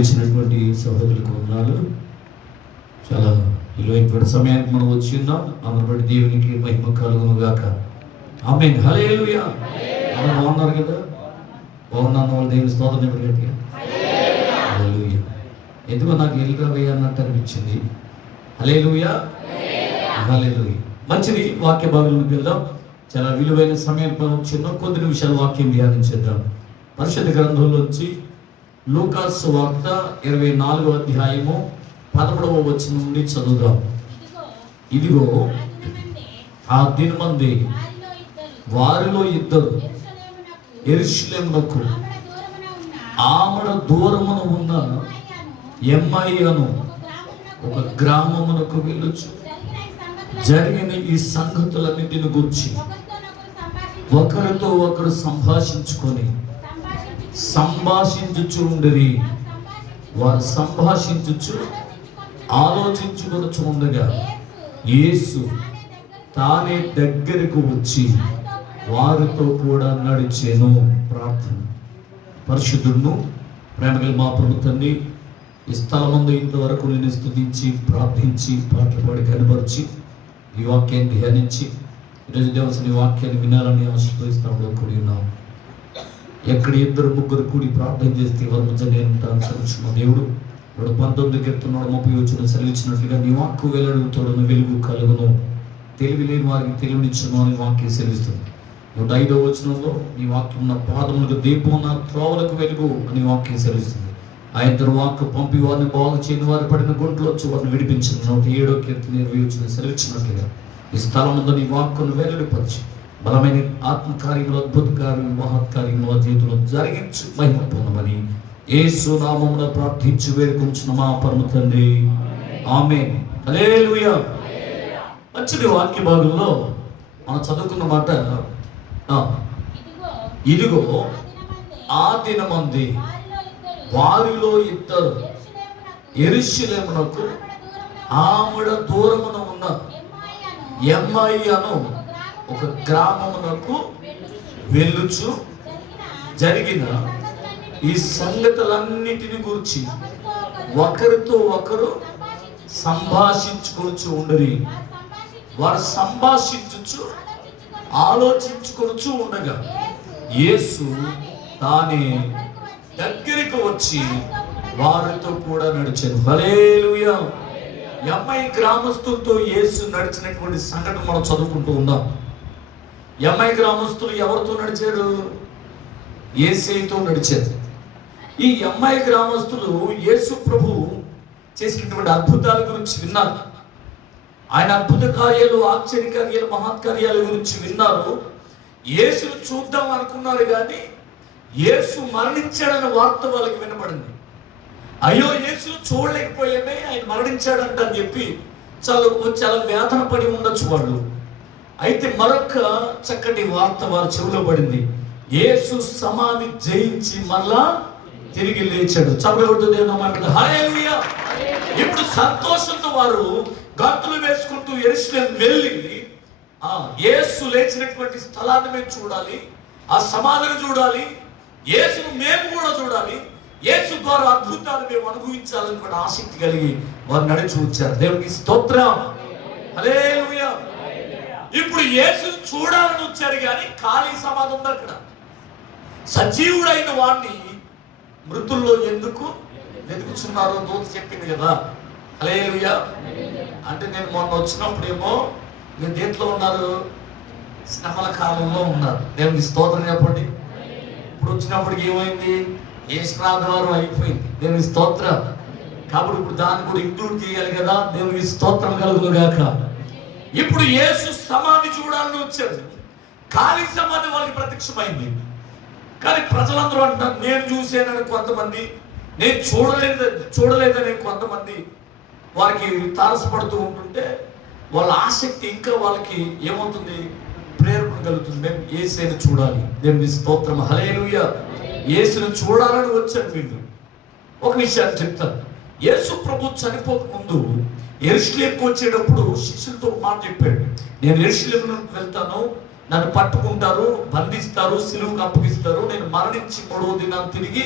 ఇచ్చినటువంటి సహోదరులకు వందనాలు. చాలా విలువైనటువంటి సమయానికి మనం వచ్చి ఉన్నాం. అందరి బట్టి దేవునికి మహిమ కలుగును గాక. ఆమేన్. హల్లెలూయా. అందరూ బాగున్నారు కదా? బాగున్నాను వాళ్ళు దేవుని స్తోత్రం చెప్పండి గట్టిగా. హల్లెలూయా. ఎందుకో నాకు ఎల్లురావయ్య అన్నట్టు అనిపించింది. హల్లెలూయా. హల్లెలూయా. మంచిది. వాక్య భాగంలోకి వెళ్దాం. చాలా విలువైన సమయం మనం చిన్న కొద్ది నిమిషాల వాక్యం ధ్యానించేద్దాం. పరిశుద్ధ గ్రంథంలోంచి లూకాసు వార్త 24వ అధ్యాయము 13వ వచనం నుండి చదువుదాం. ఇదిగో ఆ దినమందే వారిలో ఇద్దరు యెరూషలేమునకు ఆమడ దూరమున ఉన్న ఎమ్మాయి అను ఒక గ్రామమునకు వెళ్ళొచ్చు. జరిగిన ఈ సంగతులన్నింటిని గురించి ఒకరితో ఒకరు సంభాషించుచు ఉండేది. వారు సంభాషించుచు ఆలోచించుకొనుచు ఉండగా యేసు తానే దగ్గరకు వచ్చి వారితో కూడా నడిచెను. ప్రార్థన. పరిశుద్ధుడును ప్రేమగల మా ప్రభు తండ్రి, ఈ స్థలమందు ఇంతవరకు నేను స్తుతించి ప్రార్థించి పాటలు పాడి కనబరిచి ఈ వాక్యాన్ని ధ్యానించి ఈరోజు దేవసని వాక్యాన్ని వినాలని ఆశీర్వదిస్తాము కూడి ఉన్నాం. ఎక్కడ ఇద్దరు ముగ్గురు కూడి ప్రార్థన చేస్తే వారి మధ్య నేను ఉంటాను సరిచిన దేవుడు. ఇప్పుడు 19 కీర్తనలు 30 వచనం సెలవిచ్చినట్లుగా నీ వాక్కు వెల్లడితోడను వెలుగు కలుగును, తెలివి లేని వారికి తెలివినిచ్చును అని వాక్యం సెలవిస్తుంది. 105వ వచనంలో నీ వాక్యం నా పాదములకు దీపం, నా త్రోవలకు వెలుగు అని వాక్యం సెలవిస్తుంది. ఆ ఇద్దరు వాక్కు పంపి వారిని బాగు చేయని వారు పడిన గుంటలోంచి వారిని విడిపించిన 107వ కీర్తన 20 వచనం సెలవిచ్చినట్లుగా ఈ స్థలం ముందు నీ వాక్కును వెల్లడిపరిచి బలమైన ఆత్మకార్యములు, అద్భుత కార్యములు, మహత్కార్యములు ఆ జీవితంలో జరిగించి మహిమ పొందమని యేసు నామమున ప్రార్థించి వేడుకొంచున్న మా పరమ తండ్రి. ఆమేన్. హల్లెలూయా. మంచిది. వాక్య భాగంలో మనం చదువుకున్న మాట, ఇదిగో ఆ దినమందే వారిలో ఇద్దరు యెరూషలేమునకు ఆమడ దూరమున ఉన్న ఎమ్మాయి అను ఒక గ్రామమునకు వెళ్ళుచు జరిగిన ఈ సంగతులన్నిటిని గురించి ఒకరితో ఒకరు సంభాషించుకొనుచు ఉండరి. వారు సంభాషించుచు ఆలోచించుకొనుచు ఉండగా యేసు తానే దగ్గరికి వచ్చి వారితో కూడా నడిచాను. హల్లెలూయా. ఈ అమ్మాయి గ్రామస్తులతో యేసు నడిచినటువంటి సంఘటన మనం చదువుకుంటూ ఉన్నాం. ఈ అమ్మాయి గ్రామస్తులు ఎవరితో నడిచారు? యేసుతో నడిచారు. ఈ అమ్మాయి గ్రామస్తులు యేసు ప్రభు చేసినటువంటి అద్భుతాల గురించి విన్నారు. ఆయన అద్భుత కార్యాలు, ఆశ్చర్య కార్యాలు, మహత్కార్యాల గురించి విన్నారు. యేసును చూద్దాం అనుకున్నారు, కానీ యేసు మరణించాడన్న వార్త వాళ్ళకి వినపడింది. అయ్యో యేసు చూడలేకపోయామే, ఆయన మరణించాడంట అని చెప్పి చాలా వేదన పడి ఉండొచ్చు వాళ్ళు. అయితే మరొక చక్కటి వార్త వారి చెవిలో పడింది. యేసు సమాధి జయించి మళ్ళా తిరిగి లేచాడు. చప్పట్లు హల్లెలూయా. ఇప్పుడు సంతోషంతో వారు గంతులు వేసుకుంటూ యెరూషలేము వెళ్ళి యేసు లేచినటువంటి స్థలాన్ని మేము చూడాలి, ఆ సమాధిని చూడాలి, యేసును మేము కూడా చూడాలి, యేసు ద్వారా అద్భుతాలు మేము అనుభవించాలని కూడా ఆసక్తి కలిగి వారు నడిచి వచ్చారు. దేవునికి స్తోత్రం. హల్లెలూయా. ఇప్పుడు యేసును చూడాలని వచ్చారు, కానీ ఖాళీ సమాధి ఉంది అక్కడ. సజీవుడైన వాడిని మృతుల్లో ఎందుకు వెతుకుచున్నారో దూత చెప్పింది కదా. హల్లెలూయా. అంటే నేను మొన్న వచ్చినప్పుడేమో మీరు దేంట్లో ఉన్నారు? శ్రమల కాలంలో ఉన్నారు. దేవునికి స్తోత్రం చెప్పండి. ఇప్పుడు వచ్చినప్పటికి ఏమైంది? యేసునాథవారం అయిపోయింది. దేవునికి స్తోత్రం. కాబట్టి ఇప్పుడు దాన్ని కూడా ఇంక్లూడ్ చేయాలి కదా. దేవునికి స్తోత్రం కలుగును గాక. ఇప్పుడు యేసు సమాధి చూడాలని వచ్చాడు. ఖాళీ సమాధి వాళ్ళకి ప్రత్యక్షమైంది. కానీ ప్రజలందరూ అంటారు, నేను చూసానని కొంతమంది, నేను చూడలేదని కొంతమంది వారికి తారసపడుతూ ఉంటుంటే వాళ్ళ ఆసక్తి ఇంకా వాళ్ళకి ఏమవుతుంది? ప్రేరణ కలుగుతుంది. మేము యేసుని చూడాలి. దేవుని స్తోత్రం. హల్లెలూయా. యేసును చూడాలని వచ్చాను. వీళ్ళు ఒక విషయాన్ని చెప్తాను. యేసు ప్రభు చనిపోక ముందు యెరూషలేముకు వచ్చేటప్పుడు శిష్యులతో మాట చెప్పాడు. నేను యెరూషలేముకు వెళ్తాను, నన్ను పట్టుకుంటారు, బంధిస్తారు, సిలువకు అప్పగిస్తారు, నేను మరణించి 3వ దినాన్ని తిరిగి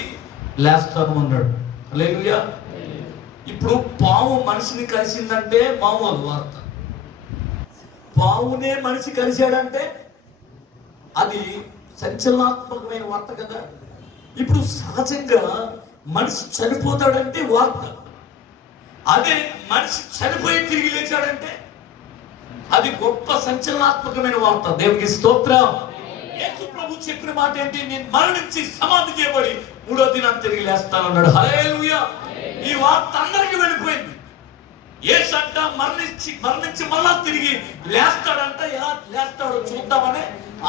లేస్తాను అన్నాడు. హల్లెలూయా. ఇప్పుడు పాము మనిషిని కలిసిందంటే మామూలు వార్త, పావునే మనిషి కలిశాడంటే అది సంచలనాత్మకమైన వార్త కదా. ఇప్పుడు సహజంగా మనిషి చనిపోతాడంటే వార్త, అదే మనిషి చనిపోయి తిరిగి లేచాడంటే అది గొప్ప సంచలనాత్మకమైన వార్త. దేవునికి స్తోత్రం. యేసు ప్రభు చెప్పిన మాట ఏంటి? నేను మరణించి సమాధి చేయబడి మూడో దినాన్ని తిరిగి లేస్తానన్నాడు. హల్లెలూయా. ఈ వార్త అందరికీ వెళ్ళిపోయింది. యేసు అంట మరణించి మళ్ళా తిరిగి లేస్తాడంట. ఎలా లేస్తాడో చూద్దామని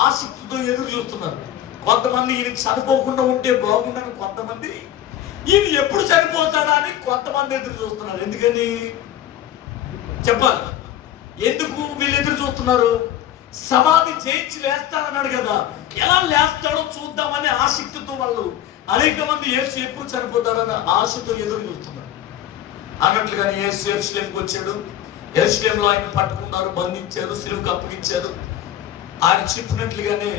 ఆసక్తితో ఎదురు చూస్తున్నారు. కొంతమంది ఈయన చనిపోకుండా ఉంటే బాగుండని, కొంతమంది ఈయన ఎప్పుడు చనిపోతాడా అని కొంతమంది ఎదురు చూస్తున్నారు. ఎందుకని చెప్పాలి? ఎందుకు వీళ్ళు ఎదురు చూస్తున్నారు? సమాధి చేయించి లేస్తాడన్నాడు కదా, ఎలా లేస్తాడో చూద్దామని ఆసక్తితో వాళ్ళు అనేక మంది యేసు ఎప్పుడు చనిపోతాడని ఆశతో ఎదురు చూస్తున్నారు. అన్నట్లుగానే యేసు యెరూషలేముకి వచ్చాడు. యెరూషలేములో ఆయన పట్టుకున్నారు, బంధించారు, సిలువకు అప్పగించారు. ఆయన చెప్పినట్లుగానే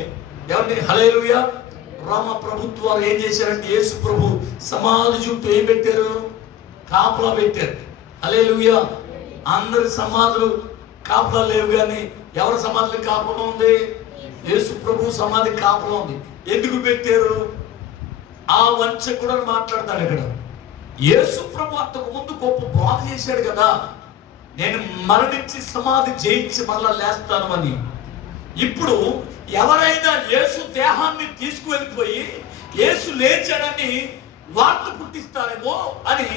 ఎవరిని? హల్లెలూయా. రోమ ప్రభుత్వాలు ఏం చేశారంటే యేసు ప్రభు సమాధి చుట్టూ ఏం పెట్టారు? కాపలా పెట్టారు. హల్లెలూయా. అందరి సమాధులు కాపలా లేవు, కానీ ఎవరి సమాధి కాపలా ఉంది? యేసు ప్రభు సమాధి కాపలా ఉంది. ఎందుకు పెట్టారు? ఆ వంచకుడు అని మాట్లాడతాడు ఇక్కడ. యేసు ప్రభు అంతకు ముందు గొప్ప బోధ చేశాడు కదా, నేను మరణించి సమాధి జయించి మళ్ళా లేస్తాను అని. ఇప్పుడు ఎవరైనా యేసు దేహాన్ని తీసుకువెళ్ళిపోయి యేసు లేచాడని వార్త పుట్టిస్తారేమో అని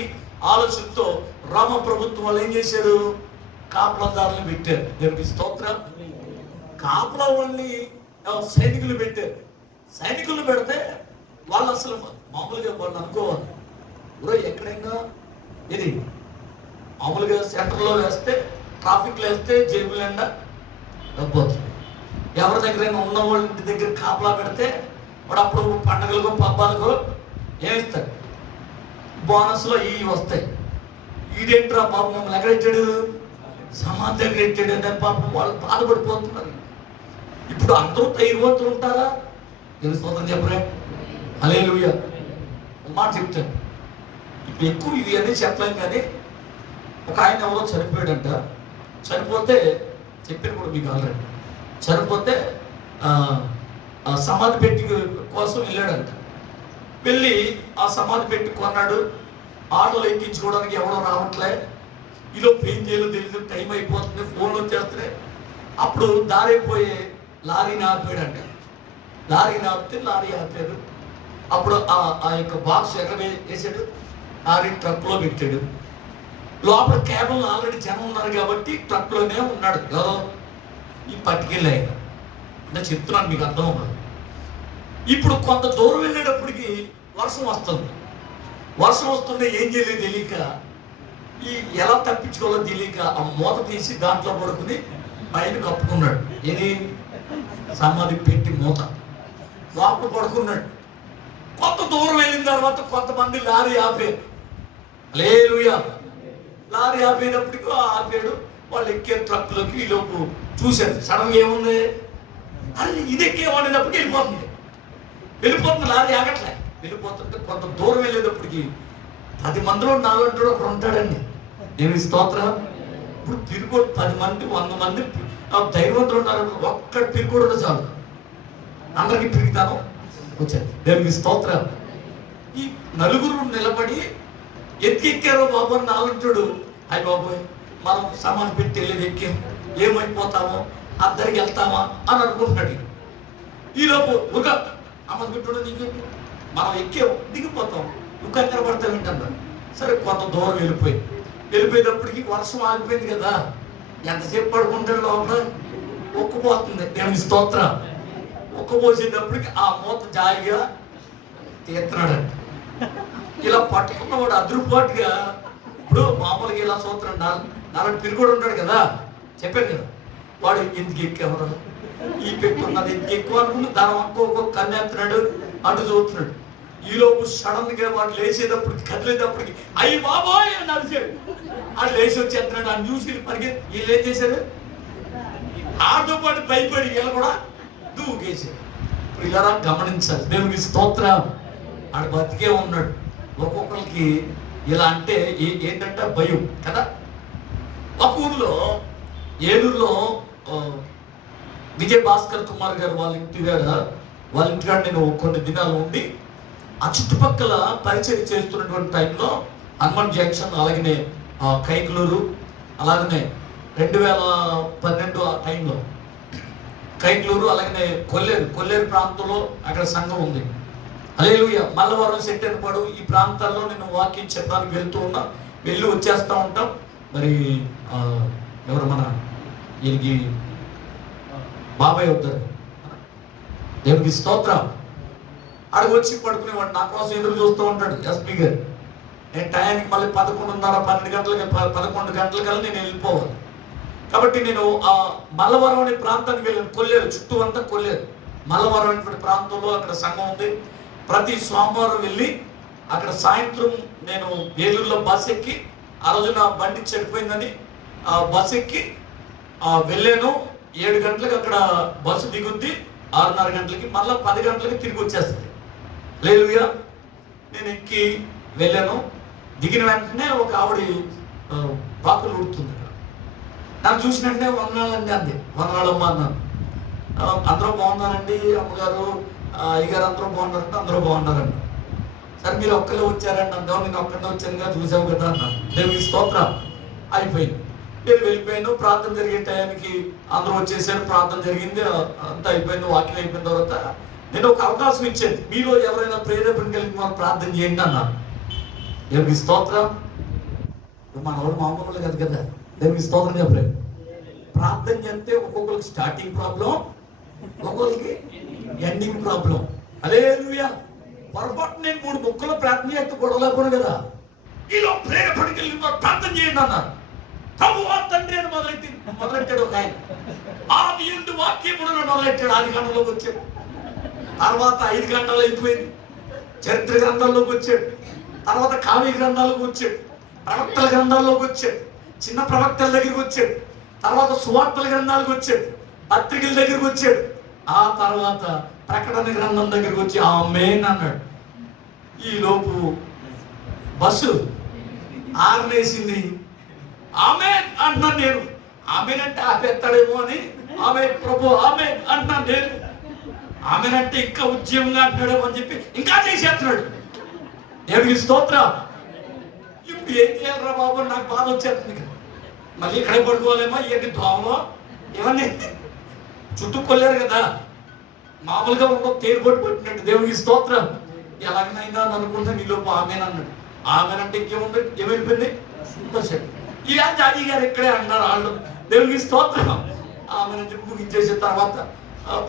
ఆలోచనతో రామ ప్రభుత్వం వాళ్ళు ఏం చేశారు? కాపలాదారులు పెట్టారు. దేవునికి స్తోత్రం. కాపలా వాళ్ళని సైనికులు పెట్టారు. సైనికులు పెడితే వాళ్ళు అసలు మామూలుగా వాళ్ళు అనుకోవాలి, ఎక్కడైనా ఇది మామూలుగా సెంటర్లో వేస్తే, ట్రాఫిక్లో వేస్తే జేబులు నిండా డబ్బు వస్తుంది. ఎవరి దగ్గరైనా ఉన్న వాళ్ళ ఇంటి దగ్గర కాపలా పెడితే వాడు అప్పుడు పండుగలకు పబ్బాలకు ఏమిస్తాడు? బోనస్లో ఇవి వస్తాయి. ఈడేంట్రా పాపం మమ్మల్ని ఎక్కడెట్టాడు? సమాధి దగ్గర ఎట్టాడు అంటే పాపం వాళ్ళు బాధపడిపోతున్నారు. ఇప్పుడు అందరూ ధైర్యవంతులు ఉంటారా? తెలుసుకోవద్దని చెప్పరే. హల్లెలూయా. మాట చెప్తాను, ఇప్పుడు ఎక్కువ ఇవి అన్నీ చెప్పలేం, కానీ ఒక ఆయన ఎవరో చనిపోయాడంట. చనిపోతే చెప్పిన కూడా మీకు ఆల్రెడీ. చనిపోతే సమాధి పెట్టి కోసం వెళ్ళాడంట. వెళ్ళి ఆ సమాధి పెట్టి కొన్నాడు. ఆటోలు ఎక్కించుకోవడానికి ఎవరో రావట్లే. ఈలో ఏం చేయాలో తెలియదు, టైం అయిపోతుంది, ఫోన్లు వచ్చేస్తున్నాయి. అప్పుడు దారైపోయే లారీని ఆపాడంట. లారీని ఆపితే లారీ ఆపారు. అప్పుడు ఆ యొక్క బాక్స్ ఎక్కడ వేసాడు? లారీ ట్రక్లో పెట్టాడు. లోపల క్యాబిన్లో ఆల్రెడీ జనం ఉన్నారు కాబట్టి ట్రక్లోనే ఉన్నాడు. ఎవరో ఈ పట్టుకెళ్ళి ఆయన అంటే చెప్తున్నాను, మీకు అర్థం అవ్వదు. ఇప్పుడు కొంత దూరం వెళ్ళేటప్పటికి వర్షం వస్తుంది. వర్షం వస్తుంటే ఏం చేయలేదు తెలియక, ఈ ఎలా తప్పించుకోవాలో తెలియక ఆ మూత తీసి దాంట్లో పడుకుని పైన కప్పుకున్నాడు. ఏది? సమాధి పెట్టి మూత లోపల పడుకున్నాడు. కొంత దూరం వెళ్ళిన తర్వాత కొంతమంది లారీ ఆపారు. హల్లెలూయా. లారీ ఆపేటప్పటికి ఆపాడు. వాళ్ళు ఎక్కే ట్రక్లోకి ఈలోపు చూశారు. సడన్గా ఏముంది? అది ఇది ఎక్కేవాడినప్పటికి వెళ్ళిపోతుంది. లారీ ఆగట్లే. వెళ్ళిపోతుంటే కొంత దూరం వెళ్ళేటప్పటికి 10 మందిలో 4 ఒకడు ఉంటాడండి. దేవుని స్తోత్రం. ఇప్పుడు పిరుకోడు 10 మంది 100 మంది ధైర్యవంతులు ఉన్నారు. ఒక్కడు పిరుకోడు చాలు, అందరికి పిరుగుతాను వచ్చారు. దేవునికి స్తోత్రం. ఈ నలుగురు నిలబడి ఎక్కారో బాబు అని నాలుంటాడు. అయ్య బాబోయ్, మనం సమాధి పెట్టి వెళ్ళేది ఎక్కాం, ఏమైపోతామో, అద్దరికి వెళ్తామా అని అనుకుంటున్నాడు. ఈలోపు ఒక అమ్మ పెట్టుడు, నీకు మనం ఎక్కాము, దిగిపోతాం, నువ్వు కంకర పడతావు ఏంటన్నాడు. సరే కొంత దూరం వెళ్ళిపోయేటప్పటికి వర్షం ఆగిపోయింది కదా, ఎంతసేపు పడుకుంటాడు లోపల? ఒక్కపోతుంది. దేవుని స్తోత్రం. ఒక్కపోసేటప్పటికి ఆ మూత జాయిగా తీస్తున్నాడంట. ఇలా పట్టుకున్నవాడు అదురుపాటుగా, ఇప్పుడు మామూలుగా ఇలా సూత్రం 4 పిరుకోడు ఉంటాడు కదా, చెప్పాను కదా, వాడు ఎందుకు ఎక్కేవరా, ఈ పెట్టున్నది ఎందుకు ఎక్కువ అనుకుని దాని ఒక్కొక్క కన్నేస్తున్నాడు, అటు చూస్తున్నాడు. ఈలోపు సడన్ గా వాడు లేచేటప్పటికి కదిలేటప్పటికి అయ్యి బాబోయ్ అని అరిచాడు. వాడు లేచి వచ్చేస్తున్నాడు. ఆ న్యూస్ పరిగెత్తి వీళ్ళు ఏం చేశారు? ఆటో పాటు భయపడి వీళ్ళు కూడా దూకేశారు. ఇలా గమనించాలి. దేవునికి స్తోత్రం. ఆడు బతికే ఉన్నాడు. ఒక్కొక్కరికి ఇలా అంటే ఏంటంటే భయం కదా. ఒక ఊర్లో ఏలూరులో విజయ్ భాస్కర్ కుమార్ గారు వాళ్ళ ఇంటికాడ నేను కొన్ని దినాలు ఉండి ఆ చుట్టుపక్కల పరిచయం చేస్తున్నటువంటి టైంలో హనుమాన్ జంక్షన్, అలాగనే కైకలూరు, అలాగనే 2012 ఆ టైంలో కైకలూరు, అలాగనే కొల్లేరు ప్రాంతంలో అక్కడ సంఘం ఉంది. హల్లెలూయా. మల్లవరం, సెట్టెనపాడు ఈ ప్రాంతాల్లో నేను వాక్యం చెప్పడానికి వెళ్తూ ఉన్నా, వెళ్ళి వచ్చేస్తూ ఉంటాం. మరి ఎవరు మన ఈయనకి బాబాయ్ అవుతారు, దేవునికి స్తోత్రం. అక్కడికి వచ్చి పడుకునేవాడు, నా కోసం ఎదురు చూస్తూ ఉంటాడు ఎస్పీ గారు. నేను టయానికి మళ్ళీ 11:30 12 గంటలకి 11 గంటలకల్లా నేను వెళ్ళిపోవాలి. కాబట్టి నేను ఆ మల్లవరం అనే ప్రాంతానికి వెళ్ళాను. కొల్లేరు చుట్టూ అంతా కొల్లేరు, మల్లవరం అనేటువంటి ప్రాంతంలో అక్కడ సంఘం ఉంది. ప్రతి సోమవారం వెళ్ళి అక్కడ సాయంత్రం నేను ఏలూరులో బస్ ఎక్కి, ఆ రోజు నా బండి చెడిపోయిందని బస్ ఎక్కి వెళ్ళాను. 7 గంటలకు అక్కడ బస్సు దిగుద్ది, 6:30 గంటలకి, మళ్ళీ 10 గంటలకి తిరిగి వచ్చేస్తుంది. హల్లెలూయా. నేను ఎక్కి వెళ్ళాను. దిగిన వెంటనే ఒక ఆవిడ పాకులు ఉడుతుంది. నాకు చూసిన వెంటనే వందనాలండి అంది. వందనాలమ్మ అన్నాను. అందరూ బాగున్నారండి అమ్మగారు, అయ్యగారు అందరూ బాగున్నారంటే అందరూ బాగున్నారండి. సరే మీరు ఒక్కరే వచ్చారండి అందాం, నేను ఒక్కడే వచ్చానుగా, చూసావు కదా అన్నాను. దేవునికి స్తోత్రం. అయిపోయింది. నేను వెళ్ళిపోయాను. ప్రార్థన జరిగే టైంకి అందరూ వచ్చేసారు, ప్రార్థన జరిగింది, అంతా అయిపోయింది. వాక్యం అయిపోయిన తర్వాత నేను ఒక అవకాశం ఇచ్చాను, మీలో ఎవరైనా ప్రేరేపణ కలిగి మనం ప్రార్థన చేయండి అన్నాను. దేవునికి స్తోత్రం. మనవాడు మామూలు కాదు కదా. దేవునికి స్తోత్రం చెప్పలేదు. ప్రార్థన చేస్తే ఒక్కొక్కరికి స్టార్టింగ్ ప్రాబ్లం, ఒక్కొక్కరికి ఎండింగ్ ప్రాబ్లం. హల్లెలూయా. పొరపాటు నేను 3 ముక్కలు ప్రార్థన చేస్తే గొడవలేకపోను కదా. మీలో ప్రేరేపణ కలిగి మనం ప్రార్థన చేయండి అన్నాను. ప్రభువా తండ్రి అని మొదలెట్టాడు ఒక ఆయన. ఆది యందు వాక్యమును మొదలెట్టాడు. 10 గంటల్లోకి వచ్చాడు. తర్వాత 5 గంటలు అయిపోయింది. చరిత్ర గ్రంథాల్లోకి వచ్చాడు. తర్వాత కావ్య గ్రంథాలకు వచ్చాడు. ప్రవక్తల గ్రంథాల్లోకి వచ్చాడు. చిన్న ప్రవక్తల దగ్గరికి వచ్చాడు. తర్వాత సువార్తల గ్రంథాలకు వచ్చాడు. పత్రికల దగ్గరికి వచ్చాడు. ఆ తర్వాత ప్రకటన గ్రంథం దగ్గరికి వచ్చి ఆమేన్ అన్నాడు. ఈ లోపు బస్సు ఆర్నేసింది. ఆమేన్ అంటున్నాను నేను. ఆమేన్ అంటే ఆపేస్తాడేమో అని ఆమేన్ ప్రభు ఆమేన్ అంటున్నాను నేను. ఆమేన్ అంటే ఇంకా ఉద్యమంగా అంటున్నాడేమో అని చెప్పి ఇంకా చేసేస్తున్నాడు. దేవునికి స్తోత్రం. ఇప్పుడు ఏం చేయాలరా బాబు, నాకు బాధ వచ్చేస్తుంది. మళ్ళీ ఇక్కడే పడుకోవాలేమో, ఇవన్నీ దోమలో ఇవన్నీ చుట్టూ కొల్లేరు కదా, మామూలుగా ఉండవు, తేరు పట్టినట్టు. దేవునికి స్తోత్రం. ఎలాగనైనా అని అనుకుంటే నీలోపు ఆమెన్ అన్నాడు. ఆమెన్ అంటే ఇంకేముంది, ఏమైపోయింది ఈ జాజీ గారు ఇక్కడే అన్నారు వాళ్ళు. దేవునికి స్తోత్రం. ఆమెన్ అని చెప్పి ముగించేసిన తర్వాత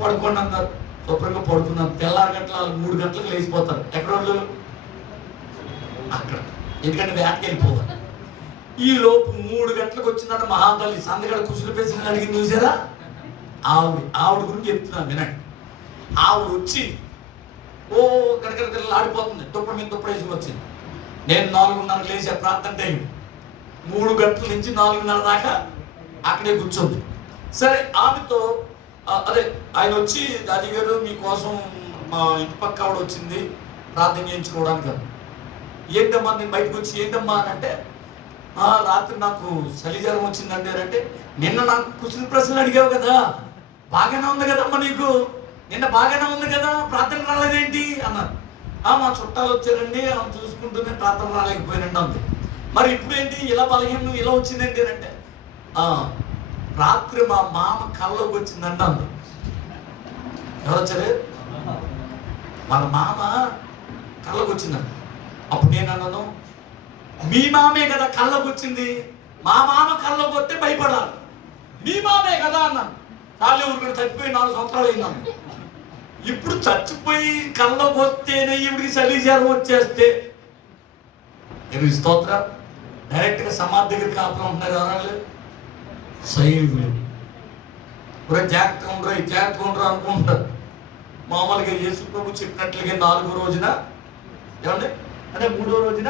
పడుకోండి అన్నారు. శుభ్రంగా పడుకున్నాను. తెల్లారి గంటల 3 గంటలకు లేచిపోతారు. ఎక్కడ వాళ్ళు అక్కడ, ఎందుకంటే వేటకి వెళ్ళిపోవాలి. ఈ లోపు 3 గంటలకు వచ్చిందన్న మహాతల్లి సందగడ కుసులు పేసిన అడిగింది చూసారా, ఆవిడ గురించి చెప్తున్నాను వినండి. ఆవిడ వచ్చి ఓ గడగడ ఆడిపోతుంది, దుప్పటి మీద దుప్పటి వేసుకుని వచ్చింది. నేను 4:30 లేచా. ప్రార్థన టైం 3 గంటల నుంచి 4:30 దాకా అక్కడే కూర్చోండి. సరే ఆమెతో అదే ఆయన వచ్చి దాది గారు మీకోసం మా ఇంటి పక్క ఆవిడ వచ్చింది ప్రార్థన చేయించుకోవడానికి. ఏంటమ్మా, నేను బయటకు వచ్చి ఏంటమ్మా అని అంటే, రాత్రి నాకు చలిజ్వరం వచ్చిందండి అంటే, నిన్న నాకు కుశల ప్రశ్నలు అడిగావు కదా, బాగానే ఉంది కదమ్మా నీకు, నిన్న బాగానే ఉంది కదా, ప్రార్థన రాలేదేంటి అన్నారు. మా చుట్టాలు వచ్చారండి, ఆమె చూసుకుంటూనే ప్రార్థన రాలేకపోయినండి అంది. మరి ఇప్పుడు ఏంటి ఇలా బలహీనం ఇలా వచ్చిందేంటి అంటే, రాత్రి మా మామ కళ్ళలోకి వచ్చిందండి అంది. ఎవరు వచ్చారు? వాళ్ళ మామ కళ్ళలోకి వచ్చిందండి. అప్పుడు నేను అన్నాను, మీ మామే కదా కళ్ళలోకి వచ్చింది, మా మామ కళ్ళలోకి వస్తే భయపడాలి, మీ మామే కదా అన్నాను. చాలే ఊరికి చచ్చిపోయి 4 సంవత్సరాలు అయిందాను. ఇప్పుడు చచ్చిపోయి కళ్ళలోకి వస్తేనే ఈవిడికి చలిజ్వరం వచ్చేస్తే ఎవరి స్తోత్రం. డైరెక్ట్గా సమాధి దగ్గర కాపురం ఉంటున్నారు ఎవరాళ్ళు సైవులు. జాగ్రత్తగా ఉండరు, జాగ్రత్తగా ఉండరు అనుకుంటారు. మామూలుగా యేసు ప్రభు చెప్పినట్లుగా 4వ రోజున ఏమండి అంటే 3వ రోజున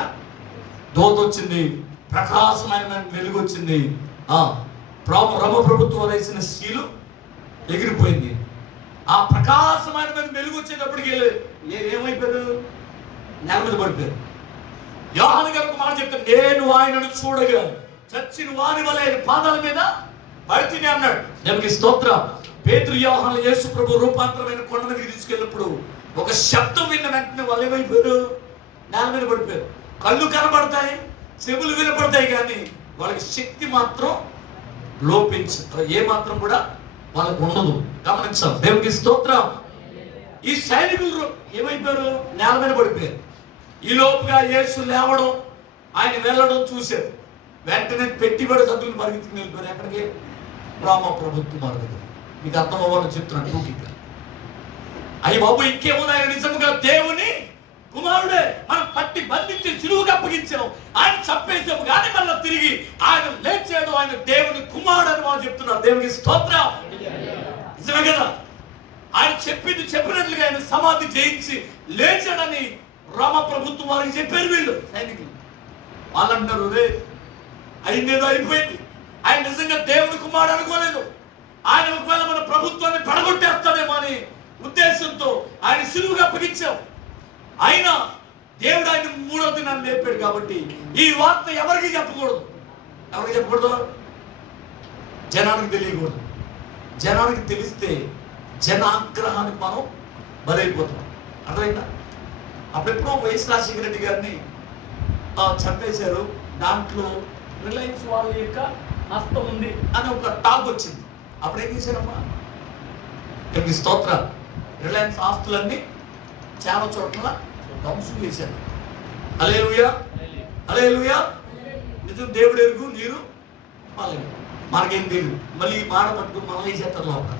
దోత వచ్చింది, ప్రకాశమైన వెలుగు వచ్చింది. రమ ప్రభుత్వం వేసిన స్త్రీలు ఎగిరిపోయింది. ఆ ప్రకాశమైన వెలుగు వచ్చేటప్పటికి ఏమైపోయారు, నేల మీద పడిపోయారు. యోహాను గారు ఒక మాట చెప్తాను, నేను ఆయనను చూడగా చచ్చిన వాని వలె పాదాల మీద పడితేనే అన్నాడు. దేవునికి స్తోత్రం. పేతురు యోహాను యేసు ప్రభు రూపాంతరమైన కొండ మీదకి తీసుకెళ్ళినప్పుడు ఒక శబ్దం విన్న వెంటనే వాళ్ళు ఏమైపోయారు? నేల మీద పడిపోయారు. కళ్ళు కనబడతాయి, చెవులు వినపడతాయి, కానీ వాళ్ళకి శక్తి మాత్రం లోపించదు, ఏ మాత్రం కూడా వాళ్ళకు ఉండదు. గమనించాలి. దేవునికి స్తోత్రం. ఈ సైనికులు ఏమైపోయారు? నేల మీద పడిపోయారు. ఈ లోపుగా యేసు లేవడం, ఆయన వెళ్ళడం చూశారు. వెంటనే పెట్టిబడి చదువులు పరిగెత్తుకుని వెళ్ళిపోయారు. ఎక్కడికి? రామ ప్రభుత్వం వారి దగ్గర. మీకు అర్థం అవ్వాలని చెప్తున్నాను టూకీగా. అయ్యి బాబు, ఇంకేముంది, ఆయన నిజంగా దేవుని కుమారుడే, మనం పట్టి బంధించి సిలువుకు అప్పగించాం, ఆయన చంపేసాము, కానీ మళ్ళీ తిరిగి ఆయన లేచాడు, ఆయన దేవుని కుమారుడు అని వాళ్ళు చెప్తున్నారు. దేవునికి స్తోత్రం. నిజమే కదా? ఆయన చెప్పింది చెప్పినట్లుగా ఆయన సమాధి చేయించి లేచాడని రామ ప్రభుత్వం వారికి చెప్పారు వీళ్ళు సైనికులు. వాళ్ళు అంటారు, రే అయిందేదో అయిపోయింది, ఆయన నిజంగా దేవుని కుమారుడు అనుకోలేదు, ఆయన ఒకవేళ మన ప్రభుత్వాన్ని పడగొట్టేస్తాడేమో అని ఉద్దేశంతో ఆయన సిలువుగా అప్పగించాం. అయినా దేవుడు ఆయన 3వ దినాన్ని లేపాడు. కాబట్టి ఈ వార్త ఎవరికి చెప్పకూడదు. ఎవరికి చెప్పకూడదు? జనానికి తెలియకూడదు. జనానికి తెలిస్తే జనాగ్రహానికి మనం బలైపోతాం. అర్థమైందా? అప్పుడెప్పుడో వైఎస్ రాజశేఖర రెడ్డి గారిని చంపేశారు, దాంట్లో రిలయన్స్ వాళ్ళ యొక్క హస్తం ఉంది అని ఒక టాక్ వచ్చింది. అప్పుడు ఏం చేశారమ్మా? ఇక్కడ స్తోత్రం. రిలయన్స్ ఆస్తులన్నీ చాలా చోట్ల ధ్వంసం చేశారు. హల్లెలూయా, హల్లెలూయా. నిజం దేవుడు ఎరుగు, నీరు పాలెను. మనకేం తెలియదు. మళ్ళీ ఈ మాట పట్టుకుని మనం వేసేస్తారు లోపల.